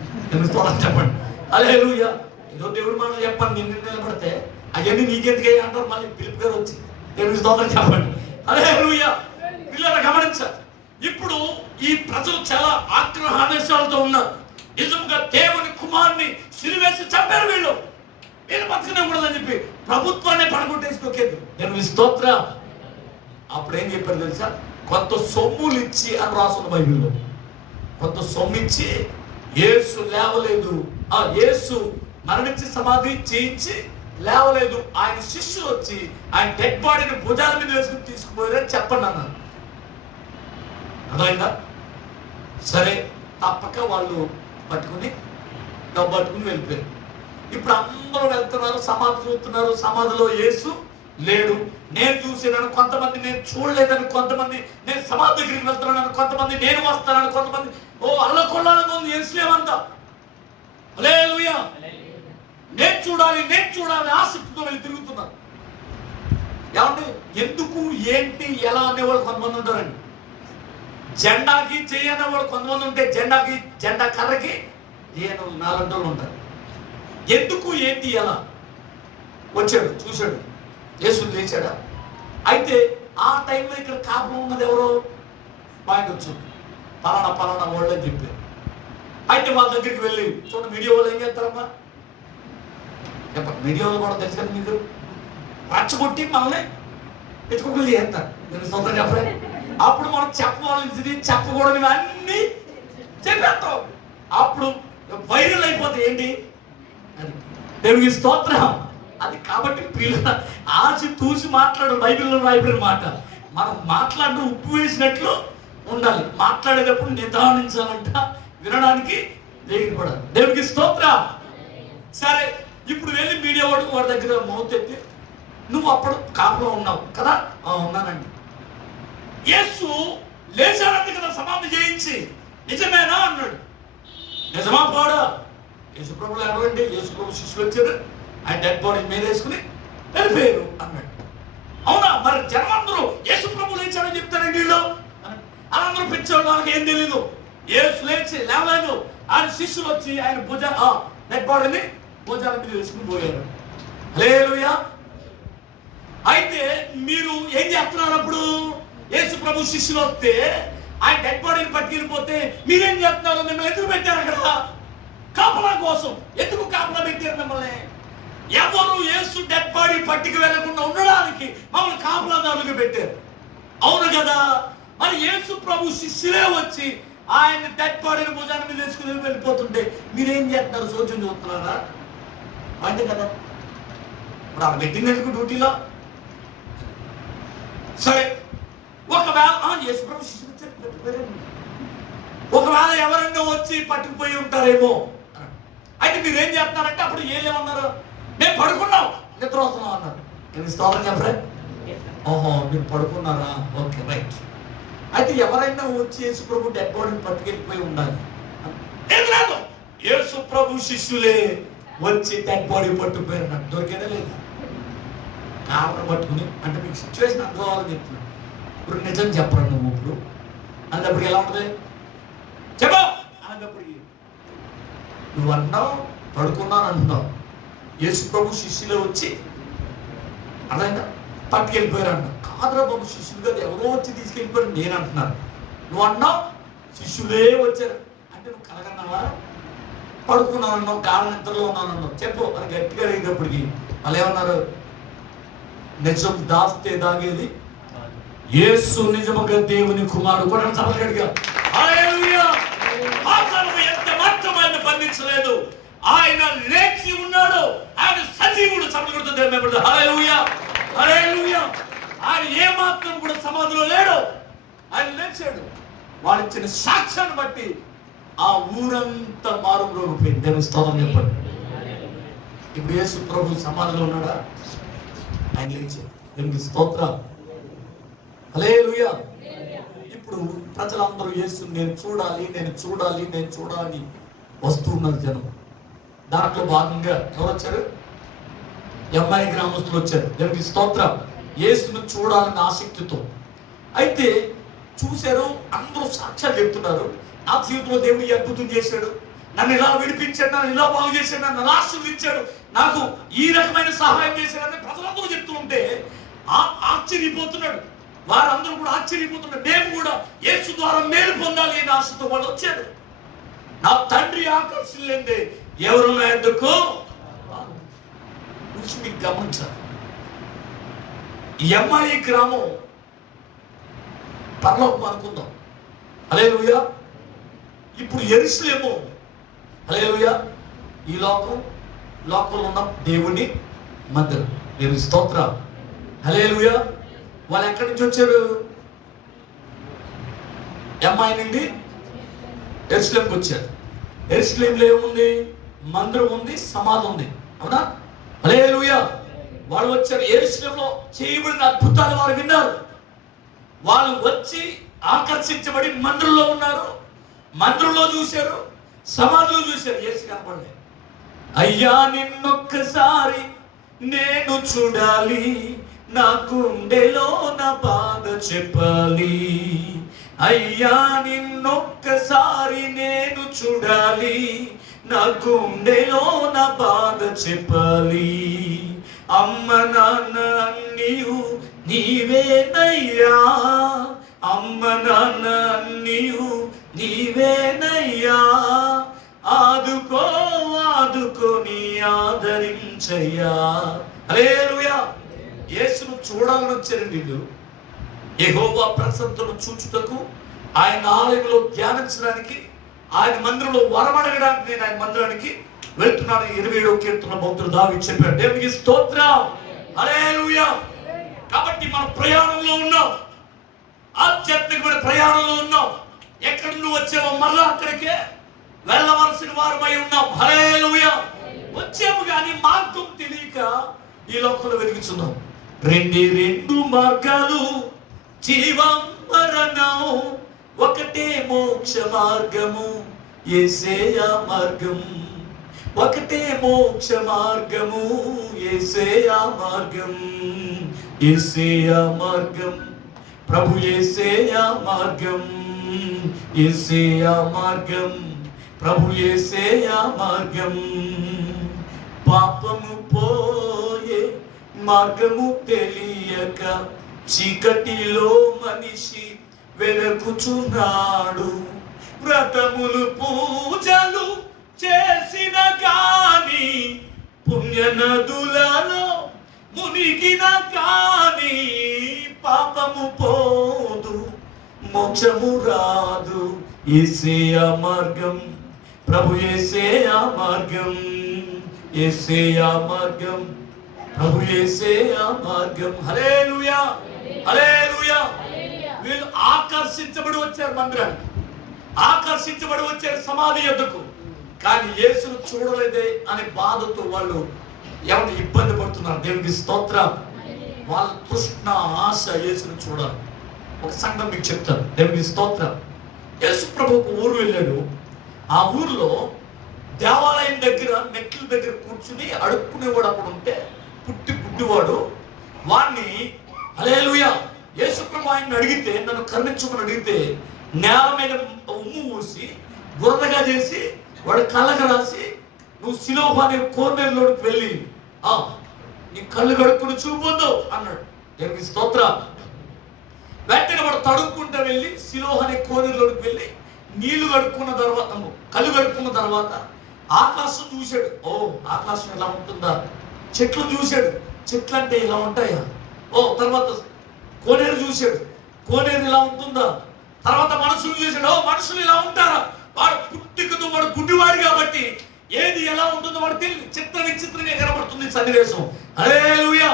చెప్పండి హల్లెలూయా. ఏదో దేవుడు మాటలు చెప్పండి, నిన్ను నిలబడితే అవన్నీ నీకెందుకే అంటారు. మళ్ళీ పిలుపు గారు వచ్చి దేవుడి స్తోత్రం చెప్పండి హల్లెలూయా. పిల్లలు గమనించాలి. ఇప్పుడు ఈ ప్రజలు చాలా ఆగ్రహావేశాలతో ఉన్నారు. నిజంగా దేవుని కుమారుని సిలువేసి చంపారు వీళ్ళు బతకనకూడదని చెప్పి ప్రభుత్వాన్ని పడగొట్టేసుకోలేదు. దేవుని స్తోత్రం. అప్పుడు ఏం చెప్పారు తెలుసా? కొంత సొమ్ములు ఇచ్చి అని రాసున్న బైబిల్లో. కొంత సొమ్ము ఇచ్చి యేసు లేవలేదు, యేసు మరణించి సమాధి చేయించి లేవలేదు, ఆయన శిష్యులు వచ్చి ఆయన డెడ్ బాడీని భుజాల మీద వేసుకుని తీసుకుపోయారని చెప్పండి అన్నారు. అర్థమైందా? సరే, తప్పక వాళ్ళు పట్టుకుని డబ్బు పట్టుకుని వెళ్ళిపోయారు. ఇప్పుడు అందరూ వెళ్తున్నారు, సమాధి చూస్తున్నారు. సమాధిలో యేసు లేడు. నేను చూసినాను కొంతమంది, నేను చూడలేదని కొంతమంది, నేను సమాధి దగ్గరికి వెళ్తున్నాను కొంతమంది, నేను వస్తానని కొంతమంది. అల్లకొల్లాలని ఉంది యేసు లేవంతా. హల్లెలూయా. నేను చూడాలి ఆసక్తితో వెళ్ళి తిరుగుతున్నారు. ఏమంటే ఎందుకు, ఏంటి, ఎలా అనేవాళ్ళు కొంతమంది ఉంటారండి. జెండాకి చేయని వాళ్ళు కొంతమంది ఉంటే, జెండా కర్రకి చేయని 4 రోజులు ఉంటారు. ఎందుకు, ఏంటి, ఎలా? వచ్చాడు, చూశాడు, యేసు లేచాడా? అయితే ఆ టైంలో ఇక్కడ కాపురం ఉన్నది ఎవరో పాయింట్ వచ్చింది, పలానా వాళ్ళు అని చెప్పారు. అయితే వాళ్ళ దగ్గరికి వెళ్ళి చూడండి, మీడియా వాళ్ళు ఏం చేస్తారమ్మా? మీడియా వాళ్ళు కూడా తెలుసు కదా మీకు, రచ్చగొట్టి మనల్ని ఎత్తుకోగలి చేస్తారు. నేను సొంతం చెప్పలే. అప్పుడు మనం చెప్పవలసింది చెప్పకూడదు అన్ని చెప్పేస్తాం. అప్పుడు వైరల్ అయిపోతాయి. ఏంటి అది? దేవునికి స్తోత్రం. అది కాబట్టి పిల్లల ఆచి తూసి మాట్లాడు. బైబిల్లో రాయబడిన మాట మనం మాట్లాడడం ఉప్పు వేసినట్లు ఉండాలి. మాట్లాడేటప్పుడు నిదానించాలంట, వినడానికి దేవునికి కూడా. దేవునికి స్తోత్రం. సరే, ఇప్పుడు వెళ్ళి మీడియా వాడి దగ్గర మౌత్ ఎత్తి, నువ్వు అప్పుడు కాపులో ఉన్నావు కదా? ఉన్నానండి. యేసు లేచాడంటే కదా సమాధి చేయించి, నిజమేనా అన్నాడు. నిజమా పోడా? యేసు ప్రభులు ఎవరండి? యేసు ప్రభు శిష్యులు వచ్చారు, ఆయన డెడ్ బాడీ మీద వేసుకుని వెళ్ళిపోయారు అన్నాడు. అవునా? మరి జనమందరూ యేసు ప్రభు లేచాడని చెప్తారండి వీళ్ళు. అందరూ పిచ్చాడు, వాళ్ళకి ఏం తెలీదు. యేసు లేవలేదు, ఆయన శిష్యులు వచ్చి ఆయన డెడ్ బాడీని భుజాల మీద వేసుకుని పోయారు. హల్లెలూయా. అయితే మీరు ఏం చేస్తున్నారు? అప్పుడు యేసు ప్రభు శిష్యులు వస్తే ఆయన డెడ్ బాడీని పట్టుకెళ్ళిపోతే మీరేం చేస్తున్నారు? మిమ్మల్ని ఎందుకు పెట్టారు అక్కడ? కాపలా కోసం. ఎందుకు కాపలా పెట్టారు మిమ్మల్ని? ఎవరు యేసు డెడ్ బాడీ పట్టుకు వెళ్లకుండా ఉండడానికి మమ్మల్ని కాపలాదారులుగా పెట్టారు. అవును కదా? మరి యేసు ప్రభు శిష్యులే వచ్చి ఆయన డెడ్ బాడీని భుజాన్ని మీద వేసుకుని వెళ్ళిపోతుంటే మీరేం చేస్తున్నారు? సోచన చూస్తున్నారా? అంటే కదా, ఇప్పుడు ఆ పెట్టినందుకు డ్యూటీలో సరే, ఒకవేళ యేసుప్రభు శిష్యులు చెప్పారు, ఒకవేళ ఎవరైనా వచ్చి పట్టుకుపోయి ఉంటారేమో. అయితే మీరేం చేస్తున్నారంటే అప్పుడు ఏమన్నారు, మేము పడుకున్నాం, నిద్ర వస్తున్నాం అన్నారు. నేను స్తోత్రం చెప్పరే. ఓహో, మీరు పడుకున్నారా, ఓకే రైట్. అయితే ఎవరైనా వచ్చి యేసుప్రభు డెడ్ బాడీని పట్టుకెళ్ళిపోయి ఉండాలి. లేదు, యేసుప్రభు శిష్యులే వచ్చి డెడ్ బాడీ పట్టుకుపోయారు. నాకు దొరికేదే లేదా కారణం పట్టుకుని. అంటే మీకు సిచ్యువేషన్ అర్థం అవ్వాలని చెప్తున్నాను. ఇప్పుడు నిజం చెప్పరా నువ్వు ఇప్పుడు అన్నప్పుడు ఎలా ఉంటుంది చెప్పు అన్నప్పటికీ నువ్వు అన్నావు పడుకున్నాను అంటున్నావు. యేసుప్రభు శిష్యులే వచ్చి అదైనా పట్టుకెళ్ళిపోయారు అన్నావు. కాదురా బాబు, శిష్యులు కాదు, ఎవరో వచ్చి తీసుకెళ్ళిపోయారు నేను అంటున్నాను. నువ్వు అన్నావు శిష్యులే వచ్చారు అంటే నువ్వు కలగన్నావా? పడుకున్నావు అన్నావు, కారణం నిద్రలో ఉన్నాను అన్నావు. చెప్పు అని గట్టిగా అడిగినప్పటికీ వాళ్ళు ఏమన్నారు, నిజం దాస్తే దాగేది యేసు నిజముగా దేవుని కుమారుడు. కూడా చెప్పగలిగా ఎంత మాత్రం ఆయన బంధించలేదు. ఆయన లేచి ఉన్నాడు, ఆయన సజీవుడు. చెప్పగలుగుతుంది. హల్లెలూయా, హల్లెలూయా. ఆయన ఏ మాత్రం కూడా సమాధిలో లేడు, ఆయన లేచాడు. వాడు ఇచ్చిన సాక్ష్యాన్ని బట్టి ఆ ఊరంతా మారుమ్రోగిపోయింది. దేవుని స్తోత్రం చెప్పండి. ఇప్పుడు యేసు ప్రభు సమాధిలో ఉన్నాడా? ఆయన లేచాడు. దేవునికి స్తోత్రం, హల్లెలూయా. ఇప్పుడు ప్రజలందరూ యేసు నేను చూడాలి, నేను చూడాలి, నేను చూడాలి వస్తున్నారు జనం. దాంట్లో భాగంగా ఎవరు వచ్చారు? ఎంఐ గ్రామస్తులు వచ్చారు. దేవునికి స్తోత్రం. యేసును చూడాలని ఆసక్తితో అయితే చూశారు. అందరూ సాక్ష్యాలు చెప్తున్నారు, నా జీవితంలో దేవుడు ఈ అద్భుతం చేశాడు, నన్ను ఇలా విడిపించాడు, నన్ను ఇలా బాగు చేశాడు, నన్ను ఆశీర్వదించాడు, నాకు ఈ రకమైన సహాయం చేశాడని ప్రజలందరూ చెప్తూ ఉంటే ఆశ్చర్యపోతున్నాడు. వారందరూ కూడా ఆశ్చర్యపోతున్నారు. మేము కూడా యేసు ద్వారా మేలు పొందాలి అనే ఆశతో వాళ్ళు వచ్చాడు. నా తండ్రి ఆకర్షించలేందే ఎవరు నా ఎద్దుకు మీకు గమనించాలి. ఎంఐ గ్రామం పరలోకం అనుకుందాం. హల్లెలూయా. ఇప్పుడు యెరూషలేము హల్లెలూయా ఈ లోకంలో ఉన్న దేవుని మందిరం. దేవుని స్తోత్రం, హల్లెలూయా. వాళ్ళు ఎక్కడి నుంచి వచ్చారు? ఎంఐ నుండి యెరూషలేంకి వచ్చారు. యెరూషలేంలో ఏముంది? మందిరం ఉంది, సమాధి ఉంది. అవునా? హల్లెలూయా. వాళ్ళు వచ్చారు. యెరూషలేంలో చేయబడిన అద్భుతాలు వారు విన్నారు. వాళ్ళు వచ్చి ఆకర్షించబడి మందిరంలో ఉన్నారు. మందిరంలో చూశారు, సమాధిలో చూశారు. యేసు కనపడలేదు. అయ్యా నిన్నొక్కసారి నేను చూడాలి, నా గుండెలో నా బాధ చెప్పాలి. అయ్యా నిన్నొక్కసారి నేను చూడాలి, నా గుండెలో నా బాధ చెప్పాలి. అమ్మ నాన్న నీవు నీవేనయ్యా, అమ్మ నాన్న నీవు నీవేనయ్యా, ఆదుకో ఆదుకొని ఆదరించయ్యా. హల్లెలూయా. యేసును చూడాలని వచ్చారండి వీళ్ళు. యెహోవా ప్రసన్నతను చూచుటకు, ఆయన ఆలయంలో ధ్యానించడానికి, ఆయన మందిరంలో వరమడగడానికి నేను ఆయన మందిరానికి వెళ్తున్నాను. 27వ కీర్తన భక్తుడు దావీదు చెప్పాడు. దేవునికి స్తోత్రం, హల్లెలూయా. కాబట్టి మన ప్రయాణంలో ఉన్నాం, ఆధ్యాత్మికమైన ప్రయాణంలో ఉన్నాం. ఎక్కడి నుండి వచ్చామో మళ్ళా అక్కడికే వెళ్ళవలసిన వారమై ఉన్నాం. హల్లెలూయా. వచ్చాము కానీ మార్గం తెలియక ఈ లోకంలో వెలుగుతున్నాం. రెండు మార్గాలు జీవం మరణం, ఒకటే మోక్ష మార్గము యేసయ్య మార్గం, ఒకటే మోక్ష మార్గము యేసయ్య మార్గం, యేసయ్య మార్గం, ప్రభు యేసయ్య మార్గం, యేసయ్య మార్గం, ప్రభు యేసయ్య మార్గం. పాపము పోయే మార్గము తెలియక చీకటిలో మనిషి వెలుగుచున్నాడు. వ్రతములు పూజలు చేసిన కాని, పుణ్యనదులలో మునిగిన కాని, పాపము పోదు మోక్షము రాదు. యేసయ్య మార్గం, ప్రభు యేసయ్య మార్గం, యేసయ్య మార్గం, ప్రభు యేసయ్య మార్గం. హల్లెలూయా. హల్లెలూయా. వీళ్ళు ఆకర్షించబడి వచ్చారు మందిరానికి, ఆకర్షించబడి వచ్చారు సమాధి యొద్దకు. కానీ యేసును చూడలేదే అనే బాధతో వాళ్ళు ఎవరు ఇబ్బంది పడుతున్నారు. దేవునికి స్తోత్రం. వాళ్ళ తృష్ణ ఆశ యేసును చూడాలి. ఒక సంఘం మీకు చెప్తాను. దేవునికి స్తోత్రం. యేసు ప్రభు ఒక ఊరు వెళ్ళాడు. ఆ ఊర్లో దేవాలయం దగ్గర మెట్ల దగ్గర కూర్చుని అడుక్కునేవాడు అప్పుడు ఉంటే, పుట్టి గుడ్డివాడు. వాడిని హల్లెలూయా యేసు ప్రభు ఆయన్ని అడిగితే, నన్ను కరుణించమని అడిగితే, నేల మీద ఉమ్ము ఊసి బురదగా చేసి వాడు కళ్ళకు రాసి, నువ్వు సిలోహు అనే కోనేరులోకి వెళ్ళి నీ కళ్ళు కడుక్కుని చూపొద్దు అన్నాడు. దేవునికి స్తోత్రం. వెంటనే వాడు తడుక్కుంటూ వెళ్ళి సిలోహు అనే కోనేరులోకి వెళ్ళి నీళ్లు కడుక్కున్న తర్వాత, కళ్ళు కడుక్కున్న తర్వాత ఆకాశం చూశాడు. ఆకాశం ఎలా ఉంటుందా? చెట్లు చూశాడు. చెట్లు అంటే ఇలా ఉంటాయా? తర్వాత కోనేరు చూశాడు. కోనేరు ఇలా ఉంటుందా? తర్వాత మనుషులు చూశాడు. మనుషులు ఇలా ఉంటారా? వాడు పుట్టికతో వాడు గుడ్డివాడు కాబట్టి ఏది ఎలా ఉంటుందో వాడు తెలియదు. చిత్ర విచిత్రంగా కనబడుతుంది సన్నివేశం. హల్లెలూయా.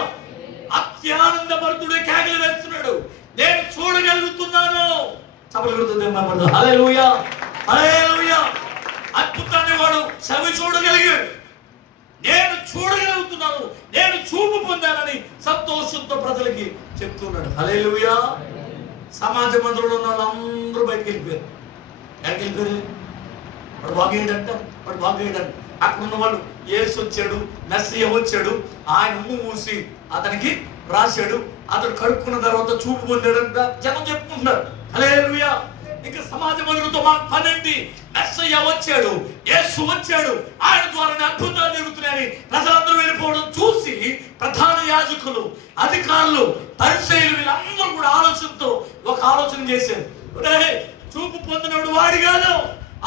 అత్యానందభరితుడే కేకలు వేస్తున్నాడు, నేను చూడగలుగుతున్నాను. చెప్పగలుగుతుంది. హల్లెలూయా, హల్లెలూయా. అద్భుతాన్ని వాడు చెవి చూడగలిగాడు. నేను చూడగలుగుతున్నాను, నేను చూపు పొందానని సంతోషంతో ప్రజలకి చెప్తున్నాడు. హల్లెలూయా. సమాజ మందిరంలో ఉన్న వాళ్ళందరూ బయటకు వెళ్ళిపోయారు. ఎక్కడికి వెళ్ళిపోయారు? వాడు బాగేయడంట, వాడు బాగేయడంట. అక్కడ ఉన్న వాళ్ళు యేసు వచ్చాడు, మెస్సీయ వచ్చాడు, ఆయన ఉమ్ము మూసి అతనికి రాశాడు, అతడు కడుక్కున్న తర్వాత చూపు పొందాడంట జనం చెప్పుకుంటున్నారు. హల్లెలూయా. ఇంకా సమాజ మందిరంతో మన పనేంటి? మెస్సీయ వచ్చాడు, యేసు వచ్చాడు, ఆయన ద్వారా అద్భుతాలు జరుగుతున్నాయని ప్రజలందరూ వెళ్ళిపోవడం చూసి ప్రధాన యాజకులు, అధికారులు, పరిసయ్యులు వీళ్ళందరూ కూడా ఆలోచనతో ఒక ఆలోచన చేశారు. చూపు పొందినోడు వాడి కాదు,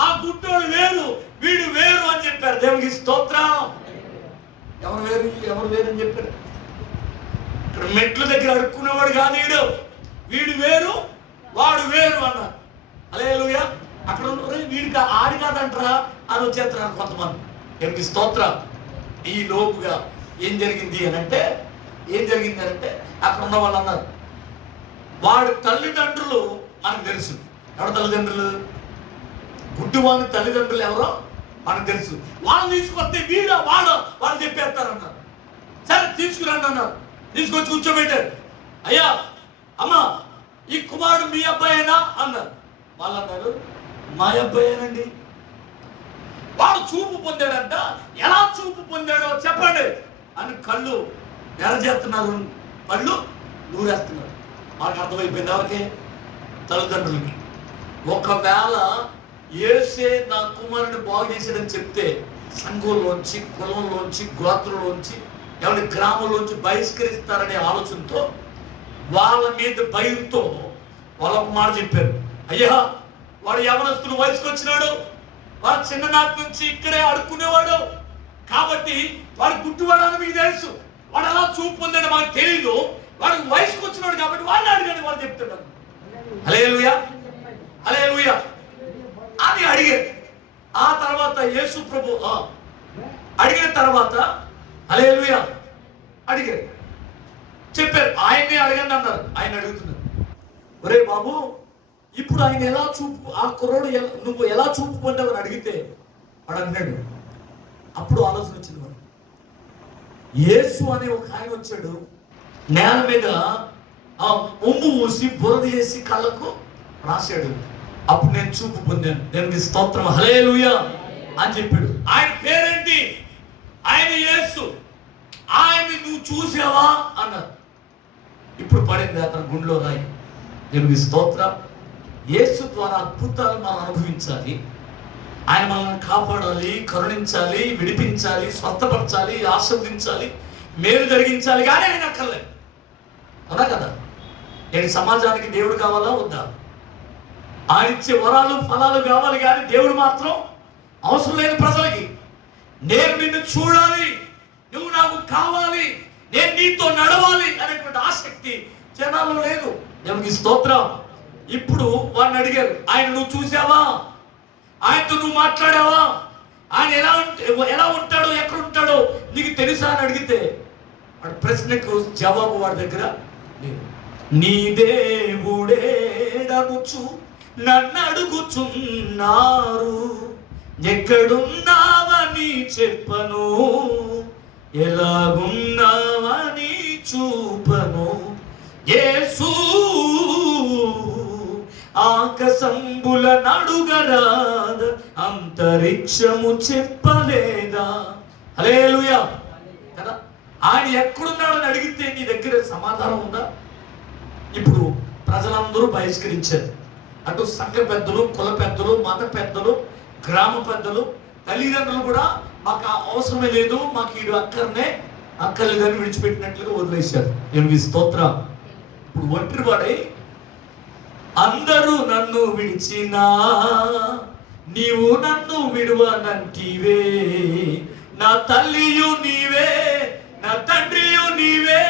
ఆ గుడ్డోడు వేరు, వీడు వేరు అని చెప్పారు. దేవునికి స్తోత్రం. ఎవరు వేరు, ఎవరు వేరు అని చెప్పారు. ఇక్కడ మెట్ల దగ్గర అడుక్కునేవాడు కాదు వీడు, వీడు వేరు, వాడు వేరు అన్నారు. హల్లెలూయా. అక్కడ వీడికి ఆడి కాదంటారా అని వచ్చేస్తున్నారు కొంతమంది. దేవునికి స్తోత్రం. ఈ లోపుగా ఏం జరిగింది అని అంటే, అక్కడ ఉన్న వాళ్ళు అన్నారు, వాడి తల్లిదండ్రులు మనకు తెలుసు. ఎవరి తల్లిదండ్రులు? గుడ్డివాని తల్లిదండ్రులు ఎవరో మనకు తెలుసు. వాళ్ళు తీసుకొస్తే వీడా వాడో వాళ్ళు చెప్పేస్తారన్నారు. సరే తీసుకురండి అన్నారు. తీసుకొచ్చి కూర్చోబెట్టారు. అయ్యా అమ్మ, ఈ కుమారుడు మీ అబ్బాయేనా అన్నారు. వాళ్ళు అన్నారు, మా అబ్బాయేనండి. వాడు చూపు పొందాడంట. ఎలా చూపు పొందాడో చెప్పండి అని కళ్ళు ఎరచేస్తున్నారు, కళ్ళు నూరేస్తున్నారు. వాళ్ళకి అర్థమైపోయింది. ఎవరికి? తల్లిదండ్రులకి. ఒకవేళ యేసే నా కుమారుని బాగు చేశాడని చెప్తే సంఘంలోంచి, కులంలోంచి, గోత్రంలోంచి, ఎవరి గ్రామంలోంచి బహిష్కరిస్తారనే ఆలోచనతో, వాళ్ళ మీద భయంతో వాళ్ళు ఒక మాట చెప్పారు. అయ్యా, వాడు యవనస్తుడు వయసుకు వచ్చినాడు, వాడు చిన్ననాటి నుంచి ఇక్కడే అడుక్కునేవాడు కాబట్టి వాడు గుడ్డివాడు అని మీకు తెలుసు, వాడు అలా చూపు పొందాడు మాకు తెలీదు, వాడు వయసుకు వచ్చినాడు కాబట్టి వాళ్ళు అడిగాడు వాళ్ళు చెప్తున్నాడు. హల్లెలూయా, హల్లెలూయా అని అడిగారు. ఆ తర్వాత యేసు ప్రభు అడిగిన తర్వాత హల్లెలూయా అడిగారు, చెప్పారు. ఆయన్ని అడగండి అన్నారు. ఆయన అడుగుతున్నారు, ఒరే బాబు, ఇప్పుడు ఆయన ఎలా చూపు, ఆ కుర్రోడు నువ్వు ఎలా చూపు పొందావని అడిగితే వాడు అన్నాడు. అప్పుడు ఆలోచన వచ్చింది వాడు. యేసు అనే ఒక ఆయన వచ్చాడు, నేల మీద ఉమ్ము ఊసి బురద చేసి కళ్ళకు రాశాడు, అప్పుడు నేను చూపు పొందాను. దేవునికి స్తోత్రం. హల్లెలూయా అని చెప్పాడు. ఆయన పేరేంటి? ఆయన యేసు. ఆయన్ని నువ్వు చూసావా అన్నారు. ఇప్పుడు పడింది అతని గుండెలో రాయి. దేవునికి స్తోత్రం. యేసు ద్వారా అద్భుతాలు మనం అనుభవించాలి. ఆయన మనల్ని కాపాడాలి, కరుణించాలి, విడిపించాలి, స్వస్థపరచాలి, ఆశీర్వదించాలి, మేలు జరిగించాలి. కానీ ఆయన అక్కర్లేదు. అవునా కదా? నేను సమాజానికి దేవుడు కావాలా వద్దా? ఆయన ఇచ్చే వరాలు, ఫలాలు కావాలి, కానీ దేవుడు మాత్రం అవసరం లేని ప్రజలకి. నేను నిన్ను చూడాలి, నువ్వు నాకు కావాలి, నేను నీతో నడవాలి అనేటువంటి ఆసక్తి జనాల్లో లేదు. దేవునికి స్తోత్రం. ఇప్పుడు వాడిని అడిగారు, ఆయన నువ్వు చూసావా? ఆయనతో నువ్వు మాట్లాడావా? ఆయన ఎలా ఉంటాడో, ఎక్కడ ఉంటాడో నీకు తెలుసా అని అడిగితే వాడి ప్రశ్నకు జవాబు వాడి దగ్గర లేదు. నీ దేవుడేడనుచు నన్ను అడుగుచున్నారు. ఎక్కడున్నావని చెప్పను, ఎలాగున్నావని చూపను. యేసు ఆకాశంబుల నడుగరాద, అంతరిక్షము చెప్పలేదా? హల్లెలూయా కదా. ఆయన ఎక్కడున్నాడని అడిగితే నీ దగ్గర సమాధానం ఉందా? ఇప్పుడు ప్రజలందరూ బహిష్కరించారు. అటు సంఘ పెద్దలు, కుల పెద్దలు, మత పెద్దలు, గ్రామ పెద్దలు, తల్లిదండ్రులు కూడా మాకు అవసరమే లేదు, మాకు ఈడు అక్కర్లేదని విడిచిపెట్టినట్లుగా వదిలేశారు. దేవునికి స్తోత్రం. ఇప్పుడు ఒంటరి వాడై అందరూ నన్ను విడిచినా నీవు నన్ను విడువనంటివే, నా తల్లియు నీవే, నా తండ్రియు నీవే,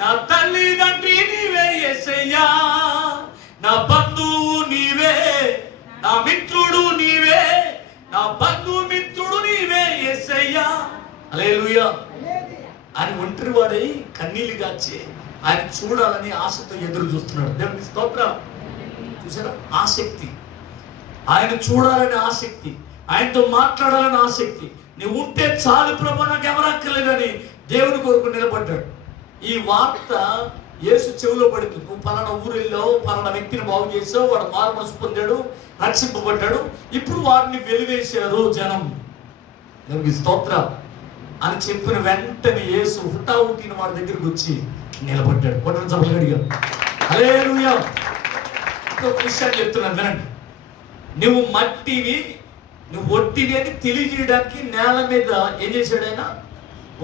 నా తల్లి తండ్రి నీవే యేసయ్యా, నా బంధువు నీవే, నా మిత్రుడు నీవే, నా బంధుమిత్రుడు నీవే యేసయ్యా. హల్లెలూయా. ఆయన ఒంటరి వాడై కన్నీళ్లు గాచి ఆయన చూడాలని ఆశతో ఎదురు చూస్తున్నాడు. దేవునికి స్తోత్రం. చూసారా ఆసక్తి, ఆయన చూడాలని ఆసక్తి, ఆయనతో మాట్లాడాలని ఆసక్తి. నువ్వు ఉంటే చాలు ప్రభు, నాకు ఎవరు అక్కర్లేదని దేవుని కొరకు నిలబడ్డాడు. ఈ వార్త యేసు చెవిలో పడింది. నువ్వు పలానా ఊరు వెళ్ళావు, పలానా వ్యక్తిని బాగు చేసావు, వాడు మారు మనసు పొందాడు, రక్షింపబడ్డాడు, ఇప్పుడు వారిని వెలివేశారు జనం. దేవునికి స్తోత్రం అని చెప్పిన వెంటనే యేసు హుటాహుటిన వాడి దగ్గరికి వచ్చి నిలబడ్డాడు. కొట్టని చప్పగడిగా హల్లెలూయా. ఇంకొక విషయాన్ని చెప్తున్నాను వినండి. నువ్వు మట్టివి, నువ్వు ఒట్టివి అని తెలియజేయడానికి నేల మీద ఏం చేశాడు ఆయన?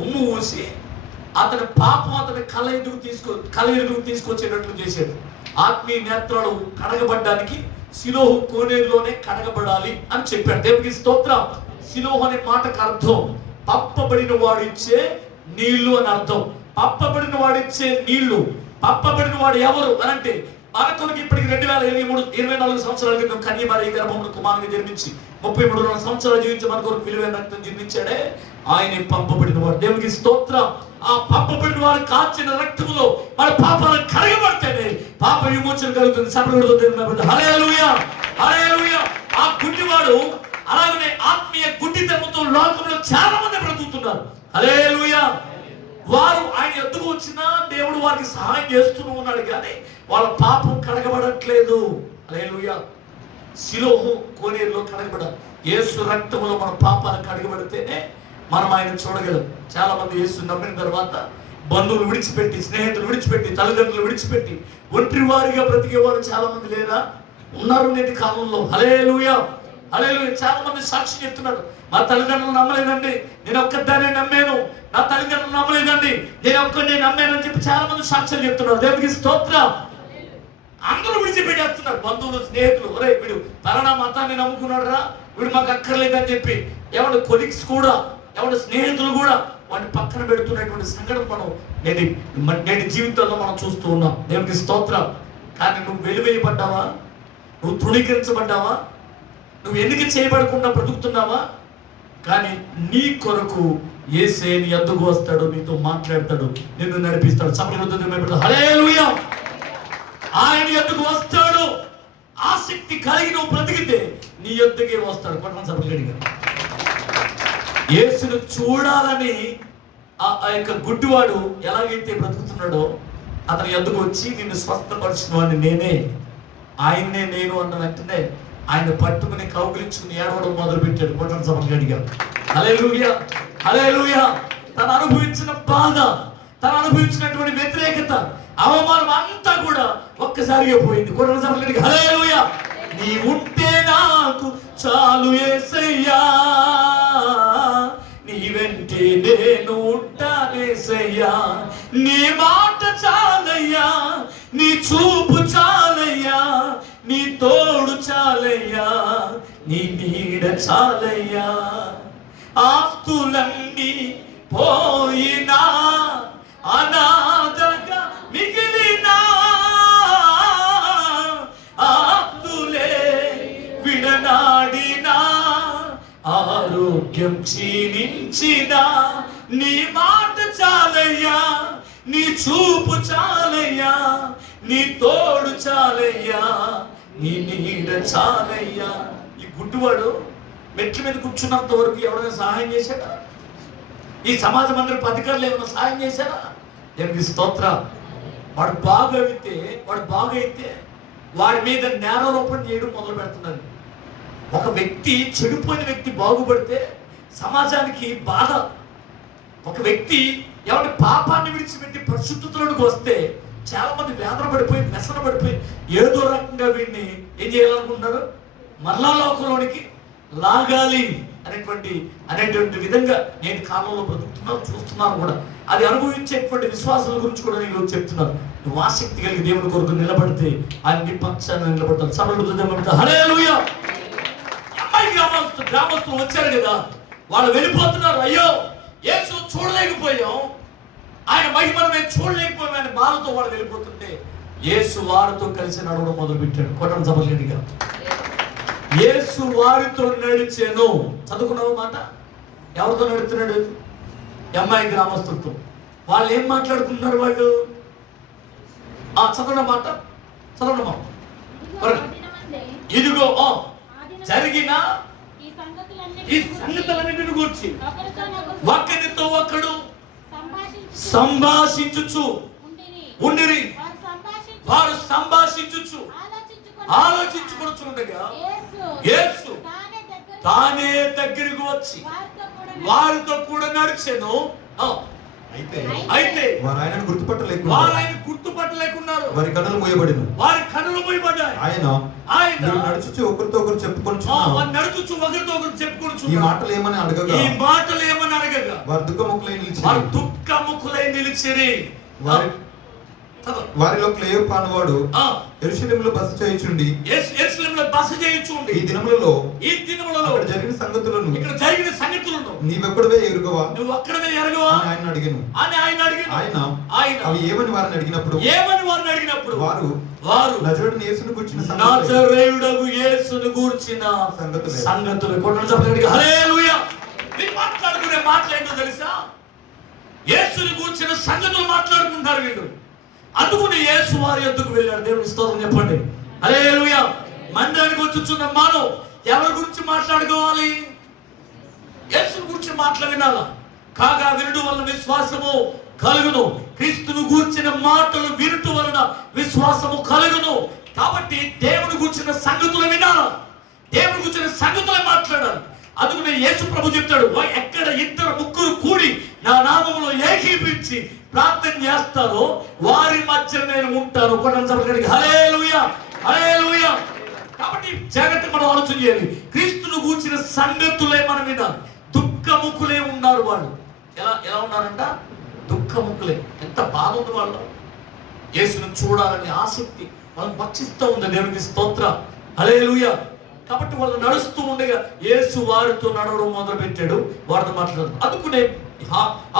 ఉమ్ము ఊసి అతని పాపం అతని కళ ఎదుగు తీసుకొచ్చేటట్లు చేశాడు. ఆత్మీయ నేత్రాలు కడగబడ్డానికి సిలోహు కోనేరులోనే కడగబడాలి అని చెప్పాడు. దేవునికి స్తోత్రం. సిలోహు అనే మాటకు అర్థం పప్పబడిన వాడు ఇచ్చే నీళ్లు అని అర్థం. పప్పబడిన వాడు ఇచ్చే నీళ్లు. పప్పబడిన వాడు ఎవరు అని అంటే మనకొనికి ఇప్పటికి 2023-24 సంవత్సరాల క్రితం కన్యమరి గర్భమును కుమారుని జన్మించి 33 సంవత్సరాలు జీవించి మన కొరకు విలువైన రక్తం జన్మించాడే ఆయన పంపబడిన వాడు. దేవునికి స్తోత్రం. ఆ పంపబడిన వారు కాచిన రక్తములో మన పాపాలను కడగబడితేనే పాప విమోచన కలుగుతుంది. సపరేట్ హల్లెలూయా హల్లెలూయా. ఆ గుడ్డివాడు అలాగనే ఆత్మీయ గుడ్డితనంతో లోకంలో చాలా మంది బ్రతుకుతున్నారు. హల్లెలూయా. వారు ఆయన ఎద్దుకు వచ్చినా దేవుడు వారికి సహాయం చేస్తూ ఉన్నాడు, కానీ వాళ్ళ పాపం కడగబడట్లేదు. హల్లెలూయా. సిలోహు కోనేరులో కడగబడాలి. యేసు రక్తములో మన పాపాలు కడగబడితేనే మనం ఆయన చూడగలం. చాలా మంది యేసు నమ్మిన తర్వాత బంధువులు విడిచిపెట్టి, స్నేహితులు విడిచిపెట్టి, తల్లిదండ్రులు విడిచిపెట్టి ఒంటరి వారిగా బ్రతికేవారు చాలా మంది లేరా? ఉన్నారు నేటి కాలంలో. హల్లెలూయా హల్లెలూయా. చాలా మంది సాక్షి చెప్తున్నారు, మా తల్లిదండ్రులు నమ్మలేదండి, నేను ఒక్కదానే నమ్మాను, నా తల్లిదండ్రులు నమ్మలేదండి, నేను ఒక్కడే నమ్మాను అని చెప్పి చాలా మంది సాక్ష్యాలు చెప్తున్నారు. దేవునికి స్తోత్రం. అందరూ విడిచిపెట్టేస్తున్నారు. బంధువులు, స్నేహితులు, ఒరే వీడు పలానా మతాన్ని నమ్ముకున్నాడు రా, వీడు మాకు అక్కర్లేదని చెప్పి ఎవరి కొలీగ్స్ కూడా, ఎవరి స్నేహితులు కూడా వాడిని పక్కన పెడుతున్నటువంటి సంఘటన మనం నేటి జీవితంలో మనం చూస్తూ ఉన్నాం. దేవునికి స్తోత్రం. కానీ నువ్వు వెలివేయబడ్డావా? నువ్వు తృణీకరించబడ్డావా? నువ్వు ఎన్నిక చేయబడకుండా బ్రతుకుతున్నావా? కానీ నీ కొరకు యేసే నీ యొద్దకు వస్తాడు, నీతో మాట్లాడతాడు, నిన్ను నడిపిస్తాడు. హల్లెలూయా. ఆయన యొద్దకు వస్తాడు. ఆసక్తి కలిగి నువ్వు బ్రతికితే నీ యొద్దకే వస్తాడు. కొట్టమని యేసును చూడాలని ఆ యొక్క గుడ్డివాడు ఎలాగైతే బ్రతుకుతున్నాడో అతని యొద్దకు వచ్చి నిన్ను స్వస్థపరిచిన వాడిని నేనే, ఆయన్నే నేను అన్న వెంటనే ఆయన పట్టుకుని కౌగిలించుకుని ఏడవడం మొదలు పెట్టాడు. కొట్టని సభగా హల్లెలూయా హల్లెలూయా. తను అనుభవించిన బాధ, తను అనుభవించినటువంటి వ్యతిరేకత, అవమానం అంతా కూడా ఒక్కసారిగా పోయింది. కొట్టని సభగా హల్లెలూయా. నీ ఉంటే నాకు చాలు యేసయ్యా, నీ వెంటే నేను ఉంటానేసయ్యా, నీ మాట చాలయ్యా, నీ చూపు చాలయ్యా, నీ తోడు చాలయ్యా, నీ నీడ చాలయ్యా. ఆస్తులన్నీ పోయినా అనాథగా మిగిలినా, ఆప్తులే విడనాడినా, ఆరోగ్యం క్షీణించిన, నీ మాట చాలయ్యా, నీ చూపు చాలయ్యా, నీ తోడు చాలయ్యా, నీ నీడ చాలయ్యా. ఈ గుడ్డివాడు మెట్ల మీద కూర్చున్నంత వరకు ఎవరైనా సహాయం చేశాడా? ఈ సమాజ మందిరపు అధికారులు ఏమైనా సహాయం చేశారా? దేవునికి స్తోత్రం. వాడు బాగైతే వాడి మీద నేరారోపణ చేయడం మొదలు పెడుతున్నారు. ఒక వ్యక్తి, చెడిపోయిన వ్యక్తి బాగుపడితే సమాజానికి బాధ. ఒక వ్యక్తి ఎవరి పాపాన్ని విడిచిపెట్టి పరిశుద్ధతలోకి వస్తే చాలా మంది వేదన పడిపోయి, వ్యసన పడిపోయి ఏదో రకంగా వీడిని ఏం చేయాలనుకుంటున్నారు? మరలా లోకంలోనికి లాగాలి అనేటువంటి విధంగా నేను కాలంలో బ్రతుకుతున్నాను, చూస్తున్నాను కూడా. అది అనుభవించేటువంటి విశ్వాసాల గురించి కూడా నేను చెప్తున్నాను. నువ్వు ఆసక్తి కలిగి దేవుని కొరకు నిలబడితే ఆయన నీ పక్షాన్ని నిలబడతాను. సభలు హల్లెలూయా. అమ్మాయి గ్రామస్తులు వచ్చారు కదా, వాళ్ళు వెళ్ళిపోతున్నారు. అయ్యో యేసు చూడలేకపోయాం, ఆయన మహిమను మేము చూడలేకపోయాం అనే బాధతో వాళ్ళు వెళ్ళిపోతుంటే యేసు వారితో కలిసి నడవడం మొదలు పెట్టాడు. కొట్టడం సభలేడిగా యేసు వారితో నడిచాను. చదువుకున్నావు మాట. ఎవరితో నడుస్తున్నాడు? అమ్మాయి గ్రామస్తులతో. వాళ్ళు ఏం మాట్లాడుకుంటున్నారు? వాళ్ళు చదవడం మాట, చదవడమా. ఇదిగో జరిగిన ఈ సంగతులన్నిటిని గురించి ఒకరితో ఒకడు సంభాషించుచు ఉండిరి. వారు సంభాషించుచు ఆలోచించుకొనుచుండగా యేసు తానే దగ్గరికి వచ్చి వారితో కూడా నడిచెను. అయితే వారు ఆయనను గుర్తుపట్టలేకున్నారు. వారి కన్నులు మూయబడ్డాయి. ఆయన నడుచుచు ఒకరితో ఒకరు చెప్పుకొనుచు ఈ మాటలు ఏమని అడగగా వారు దుఃఖముఖులై నిలిచిరి. వారిలో క్లెయోపా అనువాడు యెరూషలేములో బస చేయుచుండి ఈ దినములలో అక్కడ జరిగిన సంగతులను నీవెక్కడవే ఎరుగవా ఆయన అడిగాను. ఆయన అవి ఏమని వారిని అడిగినప్పుడు వారు నజరేయుడగు యేసును గూర్చిన సంగతులు హల్లెలూయా. మీరు మాట్లాడుకునే మాటలు ఏంటో తెలుసా? యేసుని గూర్చిన సంగతులు మాట్లాడుకుంటారు వీళ్ళు. అందుకుని యేసు వారి యొద్దకు వెళ్ళాడు. దేవుని స్తోత్రం చెప్పండి. హల్లెలూయా. మందిరానికి వచ్చుచున్న మనం ఎవరి గురించి మాట్లాడుకోవాలి? యేసు గురించి వినాలా? కాగా వినుట వలన విశ్వాసము కలుగును. క్రీస్తును గూర్చిన మాటలు వినుట వలన విశ్వాసము కలుగును. కాబట్టి దేవుని గూర్చిన సంగతులు వినాలా, దేవుని గూర్చిన సంగతులు మాట్లాడాలి. అందుకనే యేసు ప్రభు చెప్తాడు, ఎక్కడ ఇద్దరు ముగ్గురు కూడి నా నామములో ఏకీపించి ప్రార్థన చేస్తారో వారి మధ్య నేను ఉంటాను. హల్లెలూయా, హల్లెలూయా. కాబట్టి జాగ్రత్తగా మనం ఆలోచన చేయాలి. క్రీస్తును గూర్చిన సంగతులే మనం వినాలి. దుఃఖముఖులే ఉన్నారు వాళ్ళు. ఎలా ఉన్నారంట? దుఃఖముఖులే. ఎంత బాధ ఉంది వాళ్ళు. యేసును చూడాలని ఆసక్తి వాళ్ళని భక్షిస్తూ ఉంది. దేవునికి స్తోత్రం. హల్లెలూయా. కాబట్టి వాళ్ళు నడుస్తూ ఉండగా యేసు వారితో నడవడం మొదలు పెట్టాడు. వారితో మాట్లాడదు. అందుకునే